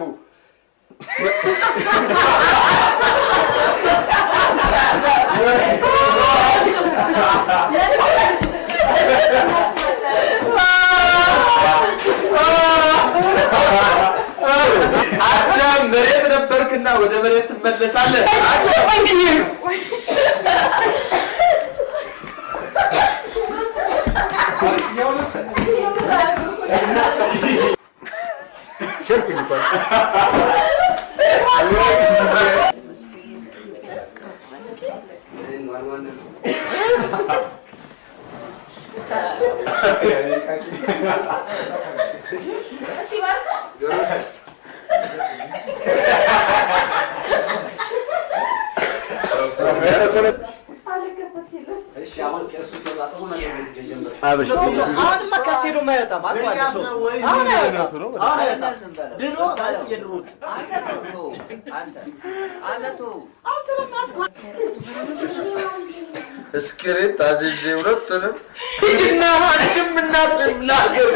አዳም መሬት ነበርክና ወደ መሬት ትመለሳለህ። ሸርኩኝ እኮ አሁንማ ካስቴዶ አይወጣም። አሁን አይወጣም። ድሮ ማለት የድሮቹ እስክሪፕት አዝዤ ሁለቱንም ሂጂና አንቺም እናትም ላገብ